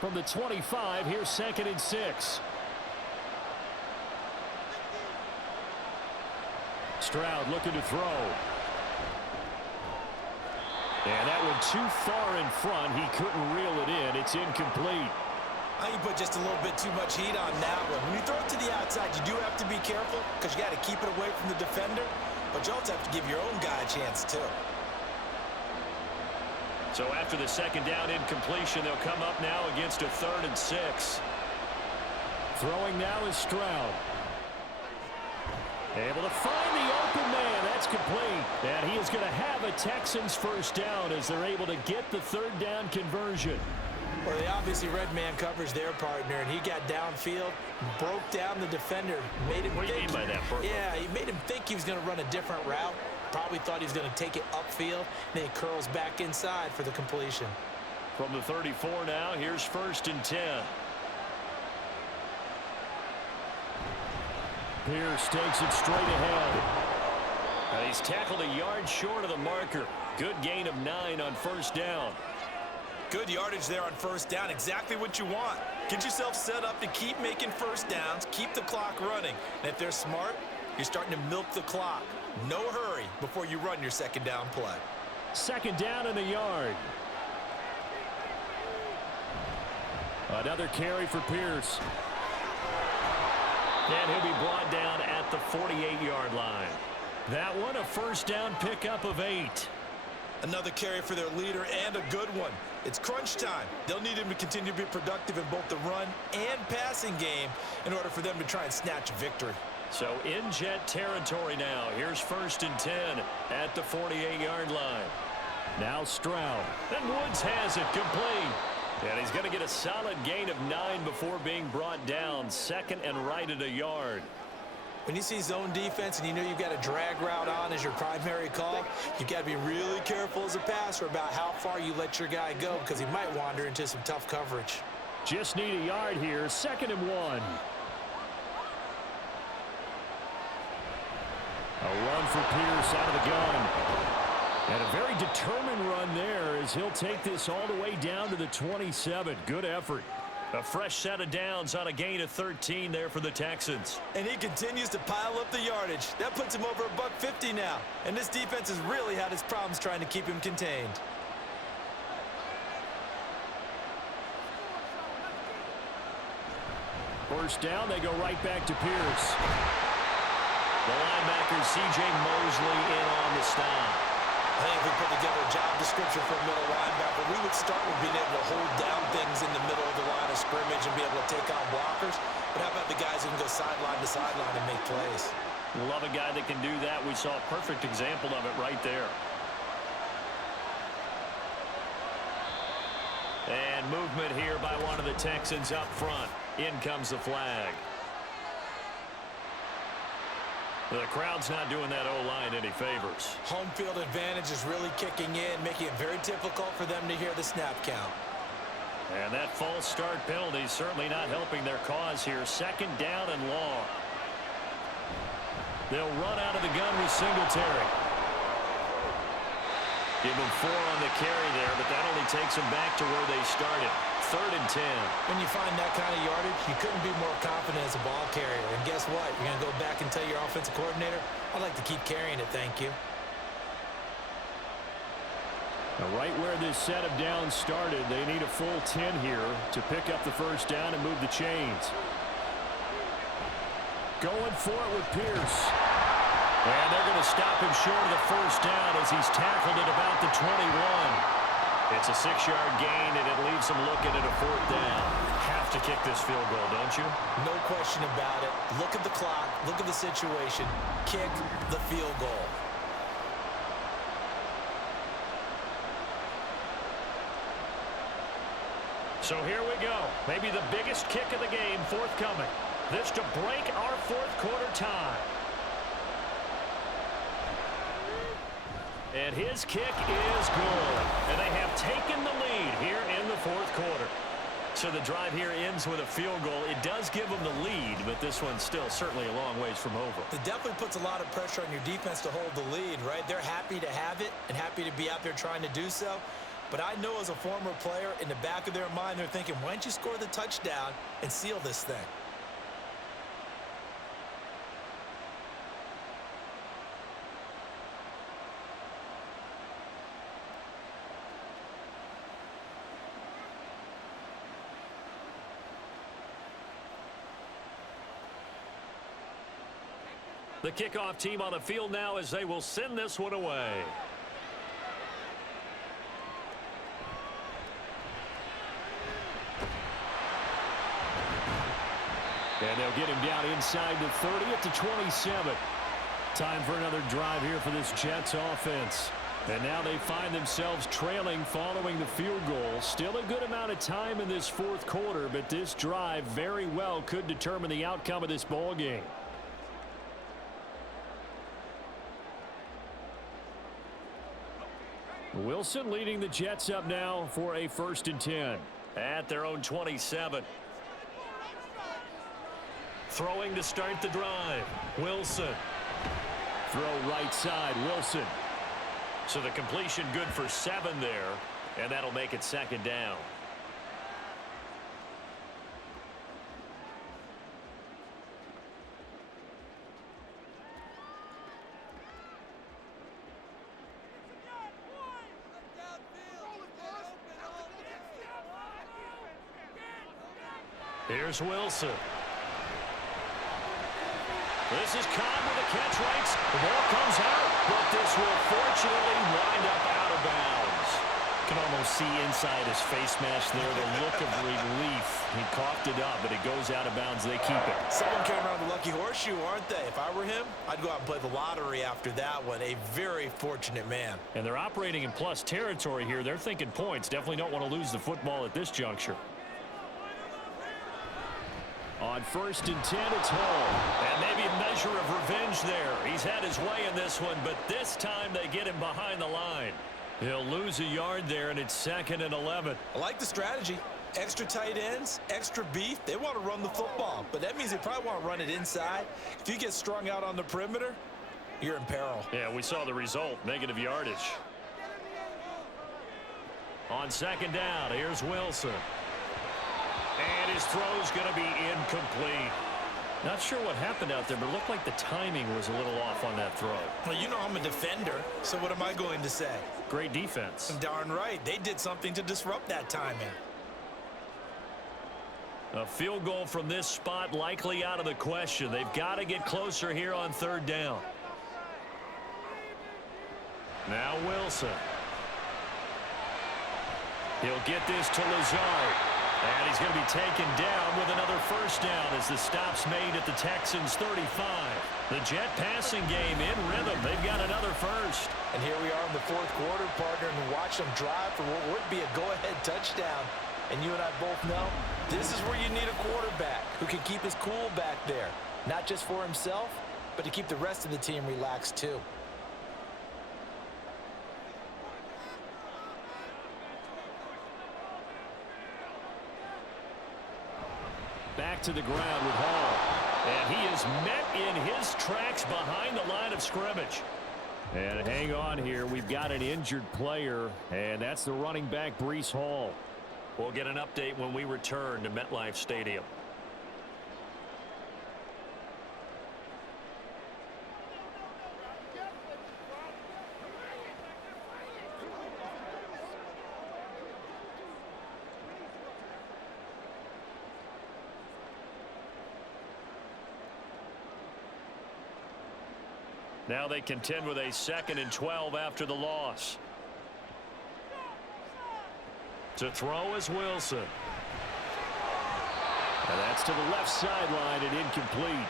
From the 25, here's 2nd and 6. Stroud looking to throw. And that one too far in front. He couldn't reel it in. It's incomplete. I think you put just a little bit too much heat on that one. When you throw it to the outside, you do have to be careful because you got to keep it away from the defender. But you also have to give your own guy a chance, too. So after the 2nd down incompletion, they'll come up now against a 3rd and 6. Throwing now is Stroud. Able to find the open man. That's complete. And he is going to have a Texans first down as they're able to get the 3rd down conversion. Well, they obviously read man coverage their partner, and he got downfield, broke down the defender, made him What do you mean by that, Burko? Yeah, he made him think he was going to run a different route. Probably thought he was going to take it upfield. Then he curls back inside for the completion. From the 34 now, here's 1st and 10. Pierce takes it straight ahead. And he's tackled a yard short of the marker. Good gain of 9 on 1st down. Good yardage there on 1st down. Exactly what you want. Get yourself set up to keep making 1st downs, keep the clock running. And if they're smart, you're starting to milk the clock. No hurry before you run your 2nd down play. 2nd down and a yard. Another carry for Pierce. And he'll be brought down at the 48-yard line. That one a 1st down pickup of 8. Another carry for their leader and a good one. It's crunch time. They'll need him to continue to be productive in both the run and passing game in order for them to try and snatch victory. So in Jet territory now. Here's 1st and 10 at the 48-yard line. Now Stroud. And Woods has it complete. And he's going to get a solid gain of 9 before being brought down. 2nd and right at a yard. When you see zone defense and you know you've got a drag route on as your primary call, you've got to be really careful as a passer about how far you let your guy go because he might wander into some tough coverage. Just need a yard here. 2nd and 1. A run for Pierce out of the gun. And a very determined run there as he'll take this all the way down to the 27. Good effort. A fresh set of downs on a gain of 13 there for the Texans. And he continues to pile up the yardage. That puts him over $150 now. And this defense has really had its problems trying to keep him contained. First down, they go right back to Pierce. The linebacker, C.J. Mosley, in on the stop. I think if we put together a job description for a middle linebacker, we would start with being able to hold down things in the middle of the line of scrimmage and be able to take on blockers. But how about the guys who can go sideline to sideline and make plays? Love a guy that can do that. We saw a perfect example of it right there. And movement here by one of the Texans up front. In comes the flag. The crowd's not doing that O-line any favors. Home field advantage is really kicking in, making it very difficult for them to hear the snap count. And that false start penalty is certainly not helping their cause here. 2nd down and long. They'll run out of the gun with Singletary. Give them 4 on the carry there, but that only takes them back to where they started. 3rd and 10. When you find that kind of yardage, you couldn't be more confident as a ball carrier. And guess what? You're going to go back and tell your offensive coordinator, I'd like to keep carrying it, thank you. Now right where this set of downs started, they need a full 10 here to pick up the 1st down and move the chains. Going for it with Pierce. And they're going to stop him short of the first down as he's tackled at about the 21. It's a 6-yard gain, and it leaves him looking at a 4th down. Have to kick this field goal, don't you? No question about it. Look at the clock. Look at the situation. Kick the field goal. So here we go. Maybe the biggest kick of the game forthcoming. This to break our 4th quarter tie. And his kick is good. And they have taken the lead here in the 4th quarter. So the drive here ends with a field goal. It does give them the lead, but this one's still certainly a long ways from over. It definitely puts a lot of pressure on your defense to hold the lead, right? They're happy to have it and happy to be out there trying to do so. But I know as a former player, in the back of their mind, they're thinking, why don't you score the touchdown and seal this thing? The kickoff team on the field now as they will send this one away. And they'll get him down inside the 30 at the 27. Time for another drive here for this Jets offense. And now they find themselves trailing following the field goal. Still a good amount of time in this 4th quarter, but this drive very well could determine the outcome of this ball game. Wilson leading the Jets up now for a 1st and 10 at their own 27. Throwing to start the drive. Wilson. Throw right side. Wilson. So the completion good for 7 there, and that'll make it 2nd down. Here's Wilson. This is Cobb with a catch right. The ball comes out, but this will fortunately wind up out of bounds. You can almost see inside his face mask there the look of relief. He coughed it up, but it goes out of bounds. They keep it. Someone came around the lucky horseshoe, aren't they? If I were him, I'd go out and play the lottery after that one. A very fortunate man. And they're operating in plus territory here. They're thinking points. Definitely don't want to lose the football at this juncture. On 1st and 10, it's Hall. And maybe a measure of revenge there. He's had his way in this one, but this time they get him behind the line. He'll lose a yard there, and it's 2nd and 11. I like the strategy. Extra tight ends, extra beef. They want to run the football, but that means they probably want to run it inside. If you get strung out on the perimeter, you're in peril. Yeah, we saw the result, negative yardage. On 2nd down, here's Wilson. And his throw's going to be incomplete. Not sure what happened out there, but it looked like the timing was a little off on that throw. Well, you know I'm a defender, so what am I going to say? Great defense. Darn right. They did something to disrupt that timing. A field goal from this spot likely out of the question. They've got to get closer here on 3rd down. Now Wilson. He'll get this to Lazard. And he's going to be taken down with another 1st down as the stop's made at the Texans' 35. The Jet passing game in rhythm. They've got another 1st. And here we are in the 4th quarter, partner, and watch them drive for what would be a go-ahead touchdown. And you and I both know this is where you need a quarterback who can keep his cool back there. Not just for himself, but to keep the rest of the team relaxed too. Back to the ground with Hall. And he is met in his tracks behind the line of scrimmage. And hang on here. We've got an injured player, and that's the running back, Breece Hall. We'll get an update when we return to MetLife Stadium. Now they contend with a 2nd and 12 after the loss. To throw is Wilson. And that's to the left sideline and incomplete.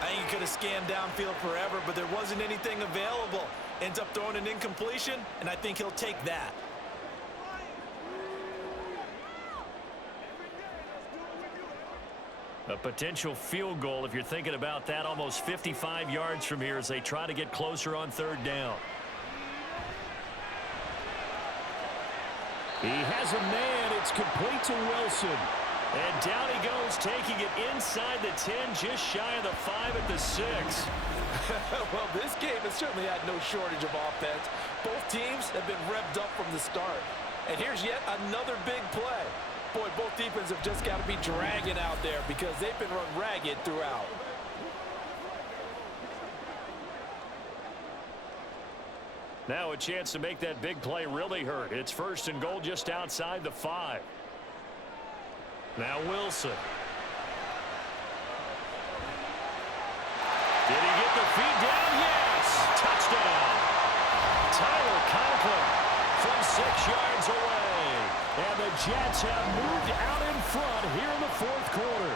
I think he could have scanned downfield forever, but there wasn't anything available. Ends up throwing an incompletion, and I think he'll take that. A potential field goal, if you're thinking about that, almost 55 yards from here as they try to get closer on 3rd down. He has a man. It's complete to Wilson. And down he goes, taking it inside the 10, just shy of the 5 at the 6. Well, this game has certainly had no shortage of offense. Both teams have been revved up from the start. And here's yet another big play. Boy, both defenses have just got to be dragging out there because they've been run ragged throughout. Now a chance to make that big play really hurt. It's 1st and goal just outside the 5. Now Wilson. Did he get the feed down? Yes! Touchdown! Tyler Conklin from 6 yards away. And the Jets have moved out in front here in the 4th quarter.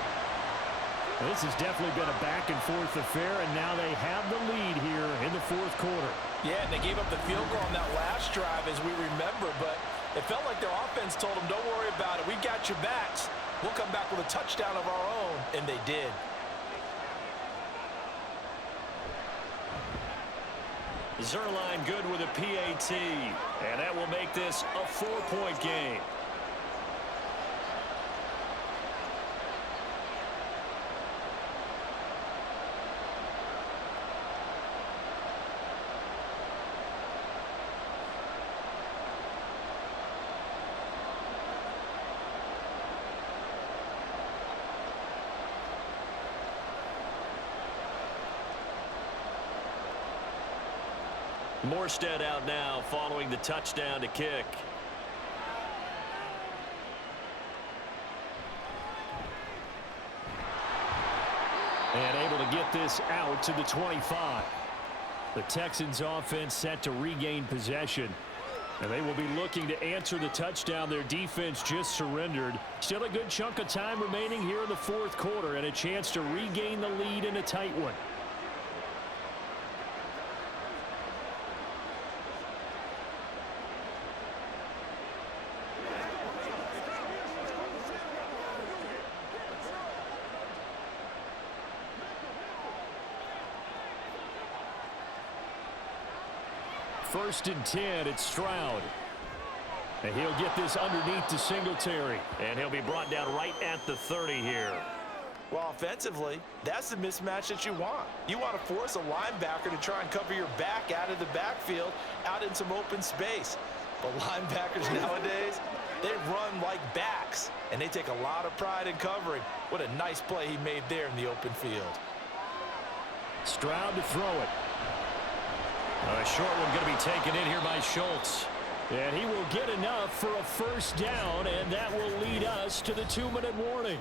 This has definitely been a back-and-forth affair, and now they have the lead here in the 4th quarter. Yeah, and they gave up the field goal on that last drive, as we remember, but it felt like their offense told them, don't worry about it. We got your backs. We'll come back with a touchdown of our own, and they did. Zerline good with a PAT, and that will make this a 4-point game. Morstead out now following the touchdown to kick. And able to get this out to the 25. The Texans offense set to regain possession. And they will be looking to answer the touchdown their defense just surrendered. Still a good chunk of time remaining here in the 4th quarter and a chance to regain the lead in a tight one. First and 10, it's Stroud. And he'll get this underneath to Singletary. And he'll be brought down right at the 30 here. Well, offensively, that's the mismatch that you want. You want to force a linebacker to try and cover your back out of the backfield, out in some open space. But linebackers nowadays, they run like backs, and they take a lot of pride in covering. What a nice play he made there in the open field. Stroud to throw it. A short one going to be taken in here by Schultz. And he will get enough for a first down, and that will lead us to the 2-minute warning.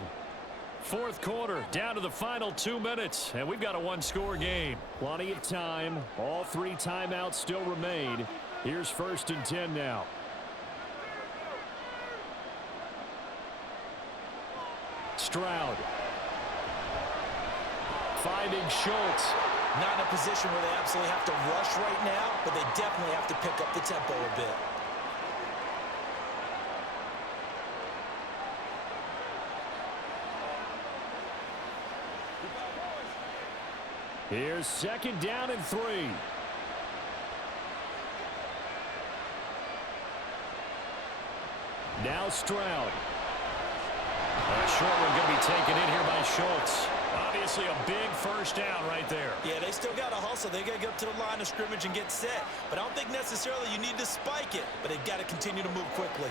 4th quarter, down to the final 2 minutes, and we've got a 1-score game. Plenty of time. All 3 timeouts still remain. Here's 1st and 10 now. Stroud. Finding Schultz. Not in a position where they absolutely have to rush right now, but they definitely have to pick up the tempo a bit. Here's 2nd down and 3. Now Stroud. A short one going to be taken in here by Schultz. Obviously a big first down right there. Yeah, they still got to hustle. They got to get up to the line of scrimmage and get set. But I don't think necessarily you need to spike it, but they've got to continue to move quickly.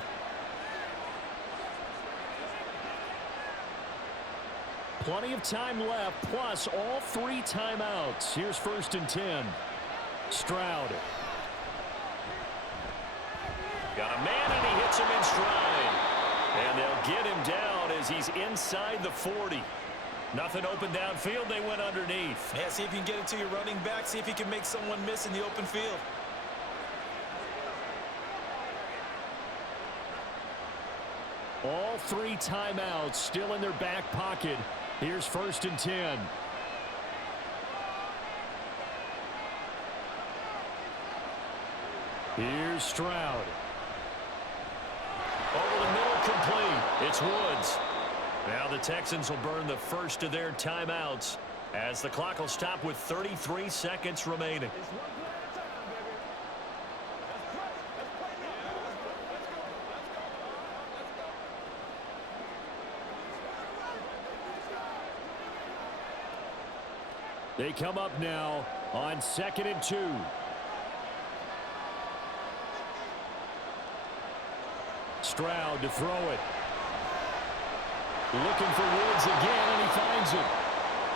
Plenty of time left, plus all 3 timeouts. Here's 1st and 10. Stroud. Got a man, and he hits him in stride. And they'll get him down as he's inside the 40. Nothing open downfield. They went underneath. Yeah, see if you can get it to your running back. See if you can make someone miss in the open field. All 3 timeouts still in their back pocket. Here's 1st and 10. Here's Stroud. Over the middle, complete. It's Woods. Now the Texans will burn the first of their timeouts as the clock will stop with 33 seconds remaining. They come up now on 2nd and 2. Stroud to throw it. Looking for Woods again, and he finds it.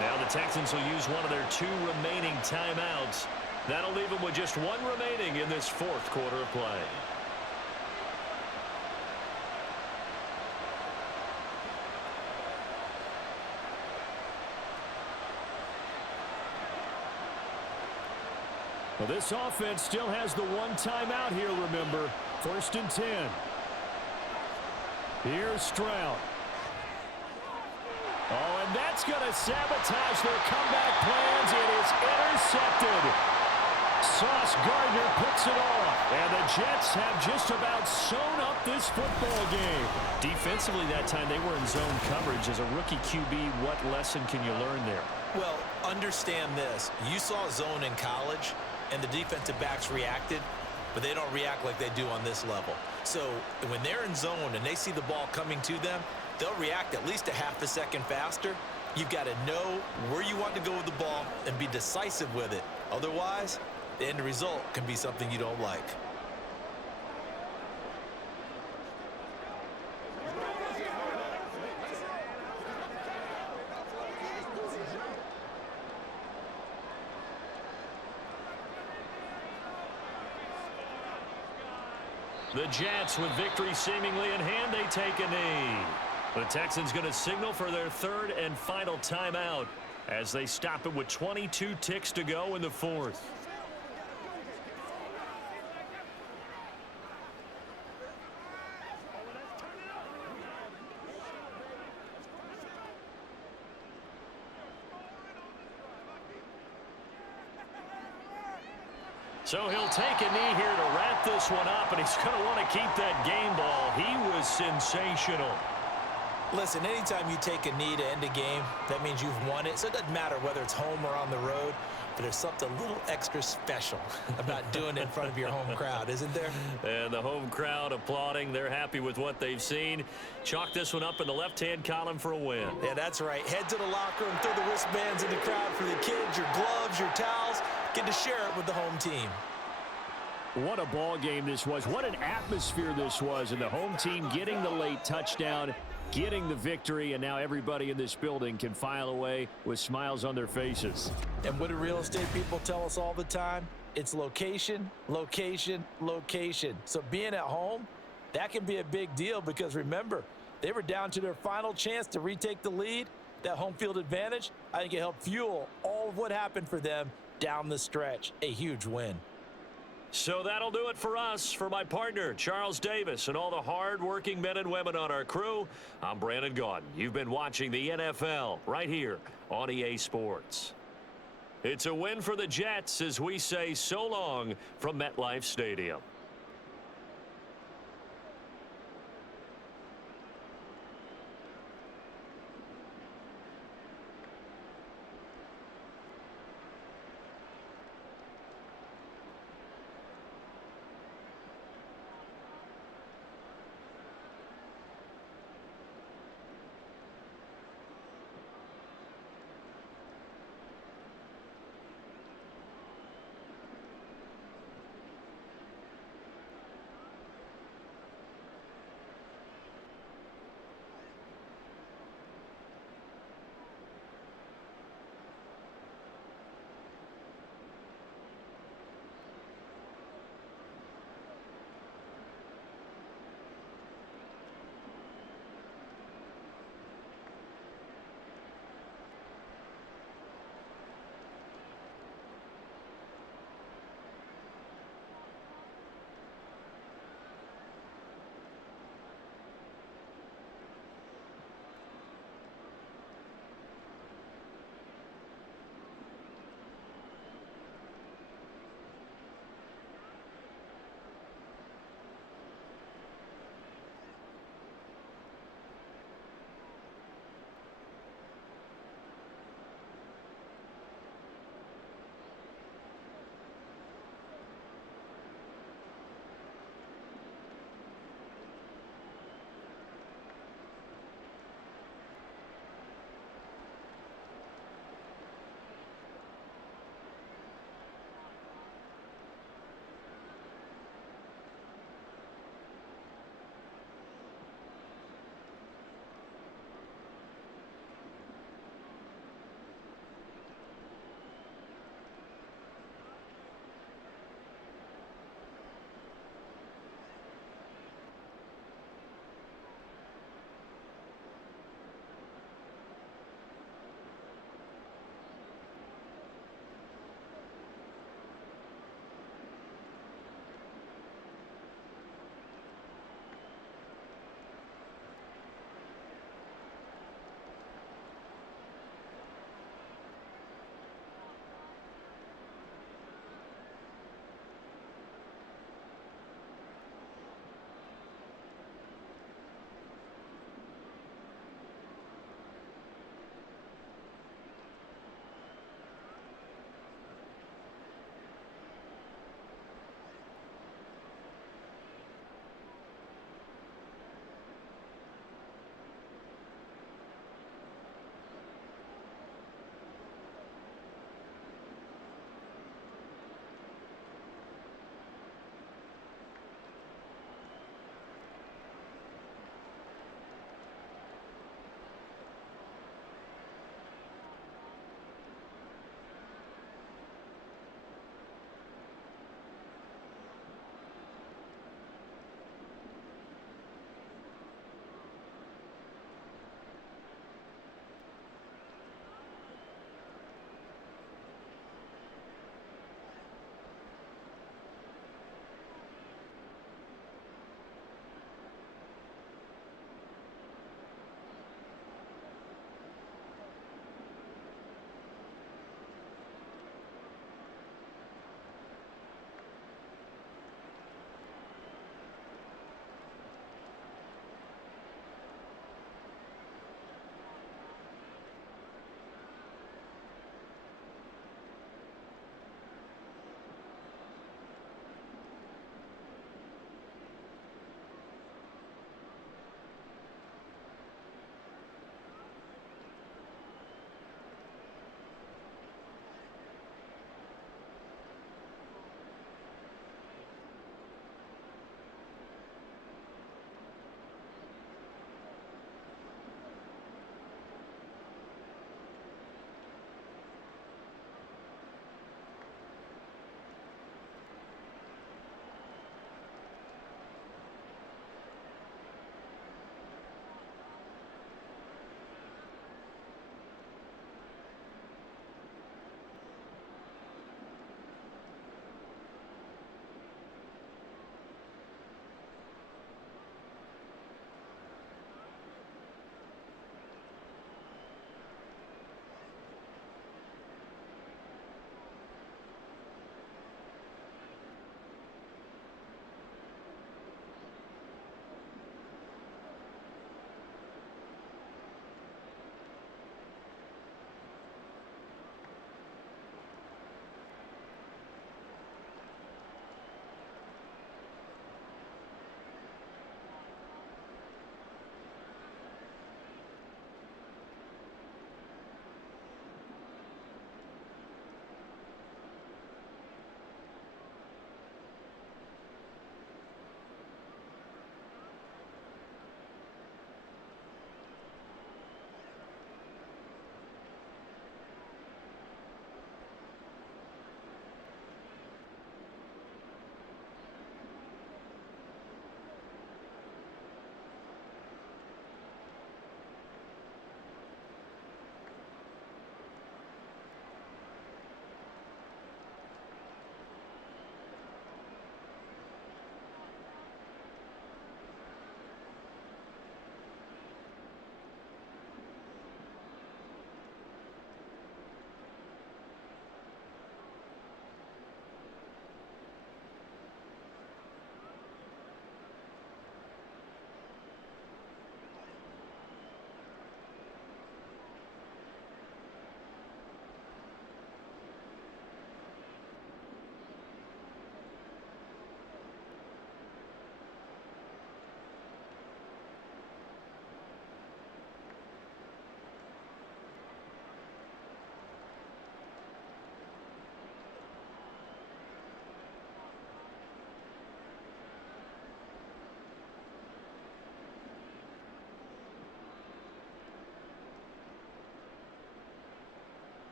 Now the Texans will use one of their 2 remaining timeouts. That'll leave them with just 1 remaining in this 4th quarter of play. Well, this offense still has the 1 timeout here, remember. 1st and 10. Here's Stroud. Oh, and that's going to sabotage their comeback plans. It is intercepted. Sauce Gardner puts it off. And the Jets have just about sewn up this football game. Defensively that time, they were in zone coverage. As a rookie QB, what lesson can you learn there? Well, understand this. You saw zone in college, and the defensive backs reacted, but they don't react like they do on this level. So when they're in zone and they see the ball coming to them, they'll react at least a half a second faster. You've got to know where you want to go with the ball and be decisive with it. Otherwise, the end result can be something you don't like. The Jets, with victory seemingly in hand, they take a knee. The Texans going to signal for their 3rd and final timeout as they stop it with 22 ticks to go in the 4th. So he'll take a knee here to wrap this one up, and he's going to want to keep that game ball. He was sensational. Listen, anytime you take a knee to end a game, that means you've won it. So it doesn't matter whether it's home or on the road, but there's something a little extra special about doing it in front of your home crowd, isn't there? And the home crowd applauding. They're happy with what they've seen. Chalk this one up in the left-hand column for a win. Yeah, that's right. Head to the locker room, throw the wristbands in the crowd for the kids, your gloves, your towels. Get to share it with the home team. What a ball game this was. What an atmosphere this was. And the home team getting the late touchdown, getting the victory, and now everybody in this building can file away with smiles on their faces. And what do real estate people tell us all the time? It's location, location, location. So being at home, that can be a big deal because remember, they were down to their final chance to retake the lead. That home field advantage, I think it helped fuel all of what happened for them down the stretch. A huge win. So that'll do it for us. For my partner, Charles Davis, and all the hard-working men and women on our crew, I'm Brandon Gaudin. You've been watching the NFL right here on EA Sports. It's a win for the Jets as we say so long from MetLife Stadium.